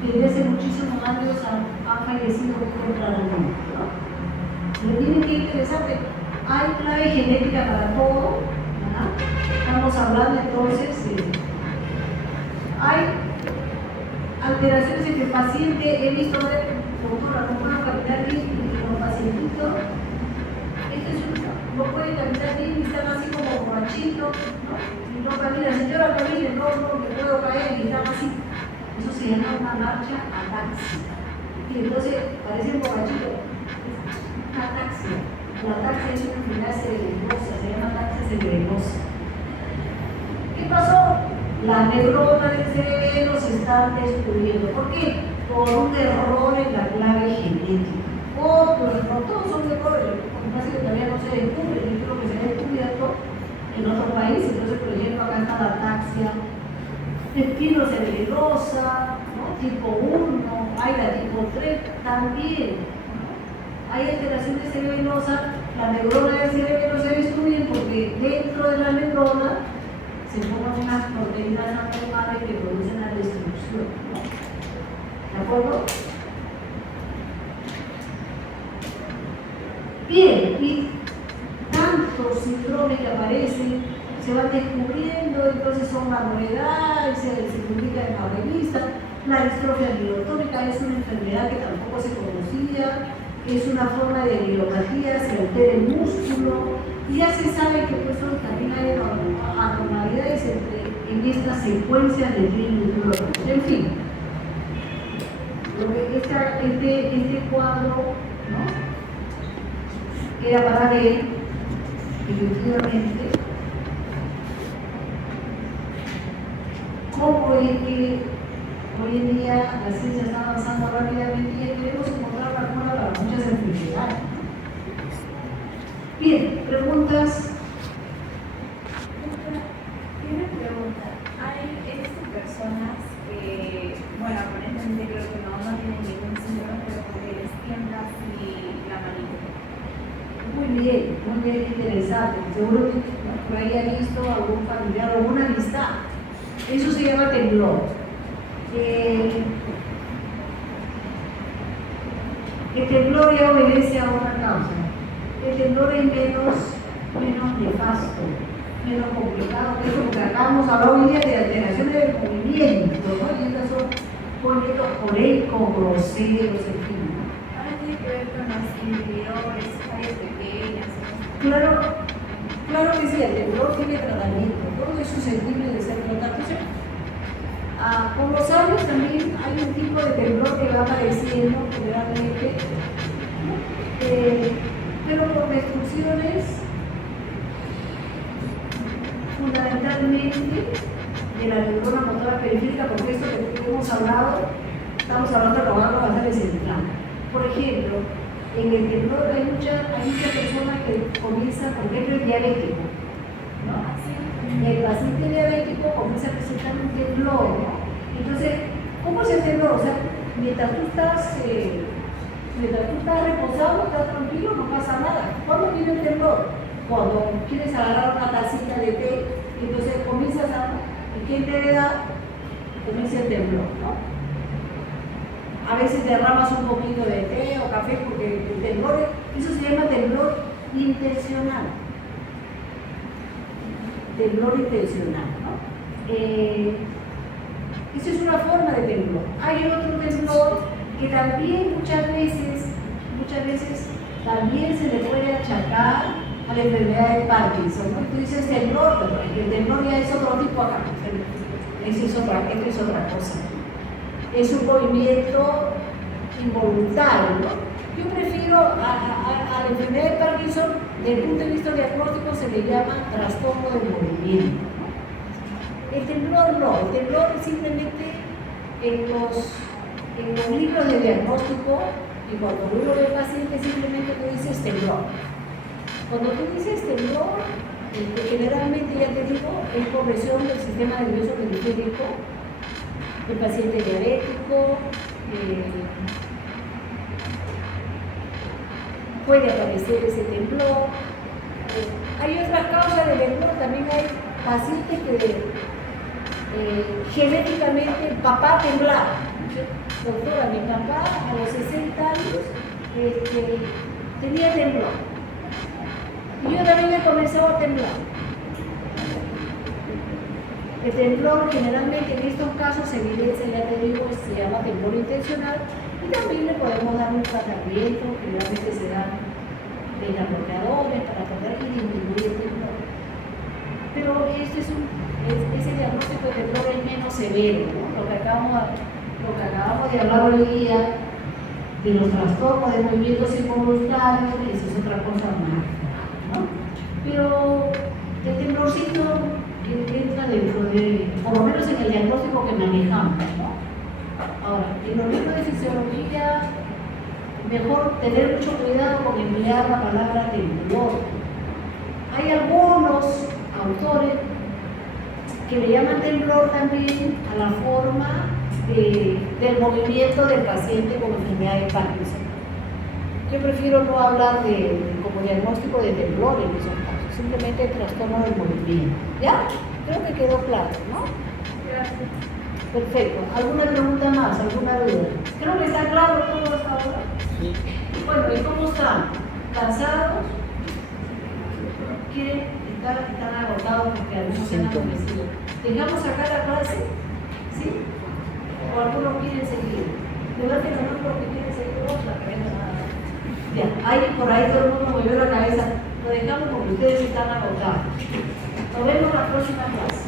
desde hace muchísimos años, han fallecido tempranamente, ¿no? Miren qué interesante, hay clave genética para todo, ¿verdad? Estamos hablando entonces, hay alteraciones en el paciente, he visto doctora, como una caminar bien y los pacientitos, no puede caminar bien y están así como borrachitos, ¿no? Y no camina, señora, camine, no, que puedo caer y están así. Eso se llama una marcha ataxia. Y entonces parecen borrachitos. Ataxia. La ataxia es una enfermedad cerebelosa, se llama ataxia cerebelosa. ¿Qué pasó? Las neuronas del cerebro se están destruyendo. ¿Por qué? Por un error en la clave genética. Otro error, todos son errores. Que todavía no se descubre, yo creo que se ha descubierto en otros países. Entonces, por ejemplo, acá está la ataxia espinocerebrosa, ¿no? Tipo 1, hay la tipo 3 también, ¿no? Hay alteraciones cerebelosas, las neuronas del cerebro se destruyen porque dentro de la neurona se forman unas proteínas anormales que producen la destrucción, ¿no? ¿De acuerdo? Bien, y tantos síndromes que aparecen, se van descubriendo, entonces son una novedad, se publica en la revista. La distrofia miotónica es una enfermedad que tampoco se conocía, es una forma de neuropatía, se altera el músculo, y ya se sabe que pues, también hay anormalidades en estas secuencias de trinucleótidos. En fin, este cuadro, ¿no? Era para ver, efectivamente, cómo es que hoy en día la ciencia está avanzando rápidamente y debemos encontrar la cura para muchas enfermedades. Bien, preguntas. Tiene pregunta. Hay personas que, bueno, aparentemente creo que no tienen ningún síndrome, pero que les tiembla así la manita. Muy bien, interesante. Seguro que por ahí ha visto algún familiar o alguna amistad. Eso se llama temblor. El temblor ya obedece a otra causa. El temblor es menos nefasto, menos complicado, que es lo que acabamos de hablar hoy día de alteraciones del movimiento, ¿no? Y estas son movimientos colecos, groseros, en fin, ¿no? Ahora tiene que ver con los inhibidores, fallas pequeñas. Claro que sí, el temblor tiene tratamiento, todo es susceptible de ser tratado. Con los años también hay un tipo de temblor que va apareciendo generalmente, pero por destrucciones fundamentalmente de la neurona motora periférica, porque esto que hemos hablado, estamos hablando de lo basal central. Por ejemplo, en el temblor hay muchas personas que comienzan, por ejemplo, el diabético, ¿no? El paciente diabético comienza a presentar un temblor, ¿no? Entonces, ¿cómo es el temblor? O sea, mientras tú estás reposado, estás tranquilo, no pasa nada. ¿Cuándo viene el temblor? Cuando quieres agarrar una tacita de té, entonces comienzas ¿y quién te da? Comienza el temblor, ¿no? A veces derramas un poquito de té o café porque el temblor, eso se llama temblor intencional. Temblor intencional, ¿no? Esa es una forma de temblor. Hay otro temblor que también muchas veces también se le puede achacar a la enfermedad de Parkinson, ¿no? Tú dices temblor, pero el temblor ya es otro tipo acá. Esto es otra cosa. Es un movimiento involuntario, ¿no? Yo prefiero a la enfermedad de Parkinson, desde el punto de vista diagnóstico, se le llama trastorno del movimiento, ¿no? El temblor no, el temblor es simplemente en los libros de diagnóstico, y cuando uno ve al paciente, simplemente tú dices temblor. Cuando tú dices temblor, generalmente, ya te digo, es progresión del sistema nervioso periférico, el paciente diabético, puede aparecer ese temblor. Hay otras causas del temblor, también hay pacientes que genéticamente el papá temblaba. Doctora, mi papá a los 60 años tenía temblor. Y yo también he comenzado a temblar. El temblor generalmente en estos casos se evidencia, ya te digo, se llama temblor intencional y también le podemos dar un tratamiento, generalmente se dan beta-bloqueadores para tratar y disminuir el temblor. Pero ese diagnóstico de temblor es menos severo, ¿no? Lo que acabamos de hablar hoy día de los trastornos de movimientos involuntarios, eso es otra cosa más, ¿no? Pero el temblorcito entra dentro de, por lo menos en el diagnóstico que manejamos, ¿no? Ahora, en los libros de fisiología, mejor tener mucho cuidado con emplear la palabra temblor. Hay algunos autores que le llaman temblor también a la forma del movimiento del paciente con enfermedad de Parkinson. Yo prefiero no hablar como diagnóstico de temblor en esos casos, simplemente el trastorno del movimiento. ¿Ya? Creo que quedó claro, ¿no? Gracias. Perfecto. ¿Alguna pregunta más? ¿Alguna duda? Creo que está claro todo hasta ahora. Sí. Bueno, ¿y cómo están? ¿Cansados? ¿Quieren? ¿Están agotados porque algunos se han adormecido? ¿Dejamos acá la clase? ¿Sí? ¿O algunos quieren seguir? Levanten la mano porque quieren seguir otra cabeza. Ya, ahí por ahí todo el mundo movió la cabeza. Lo dejamos porque ustedes están agotados. Nos vemos la próxima clase.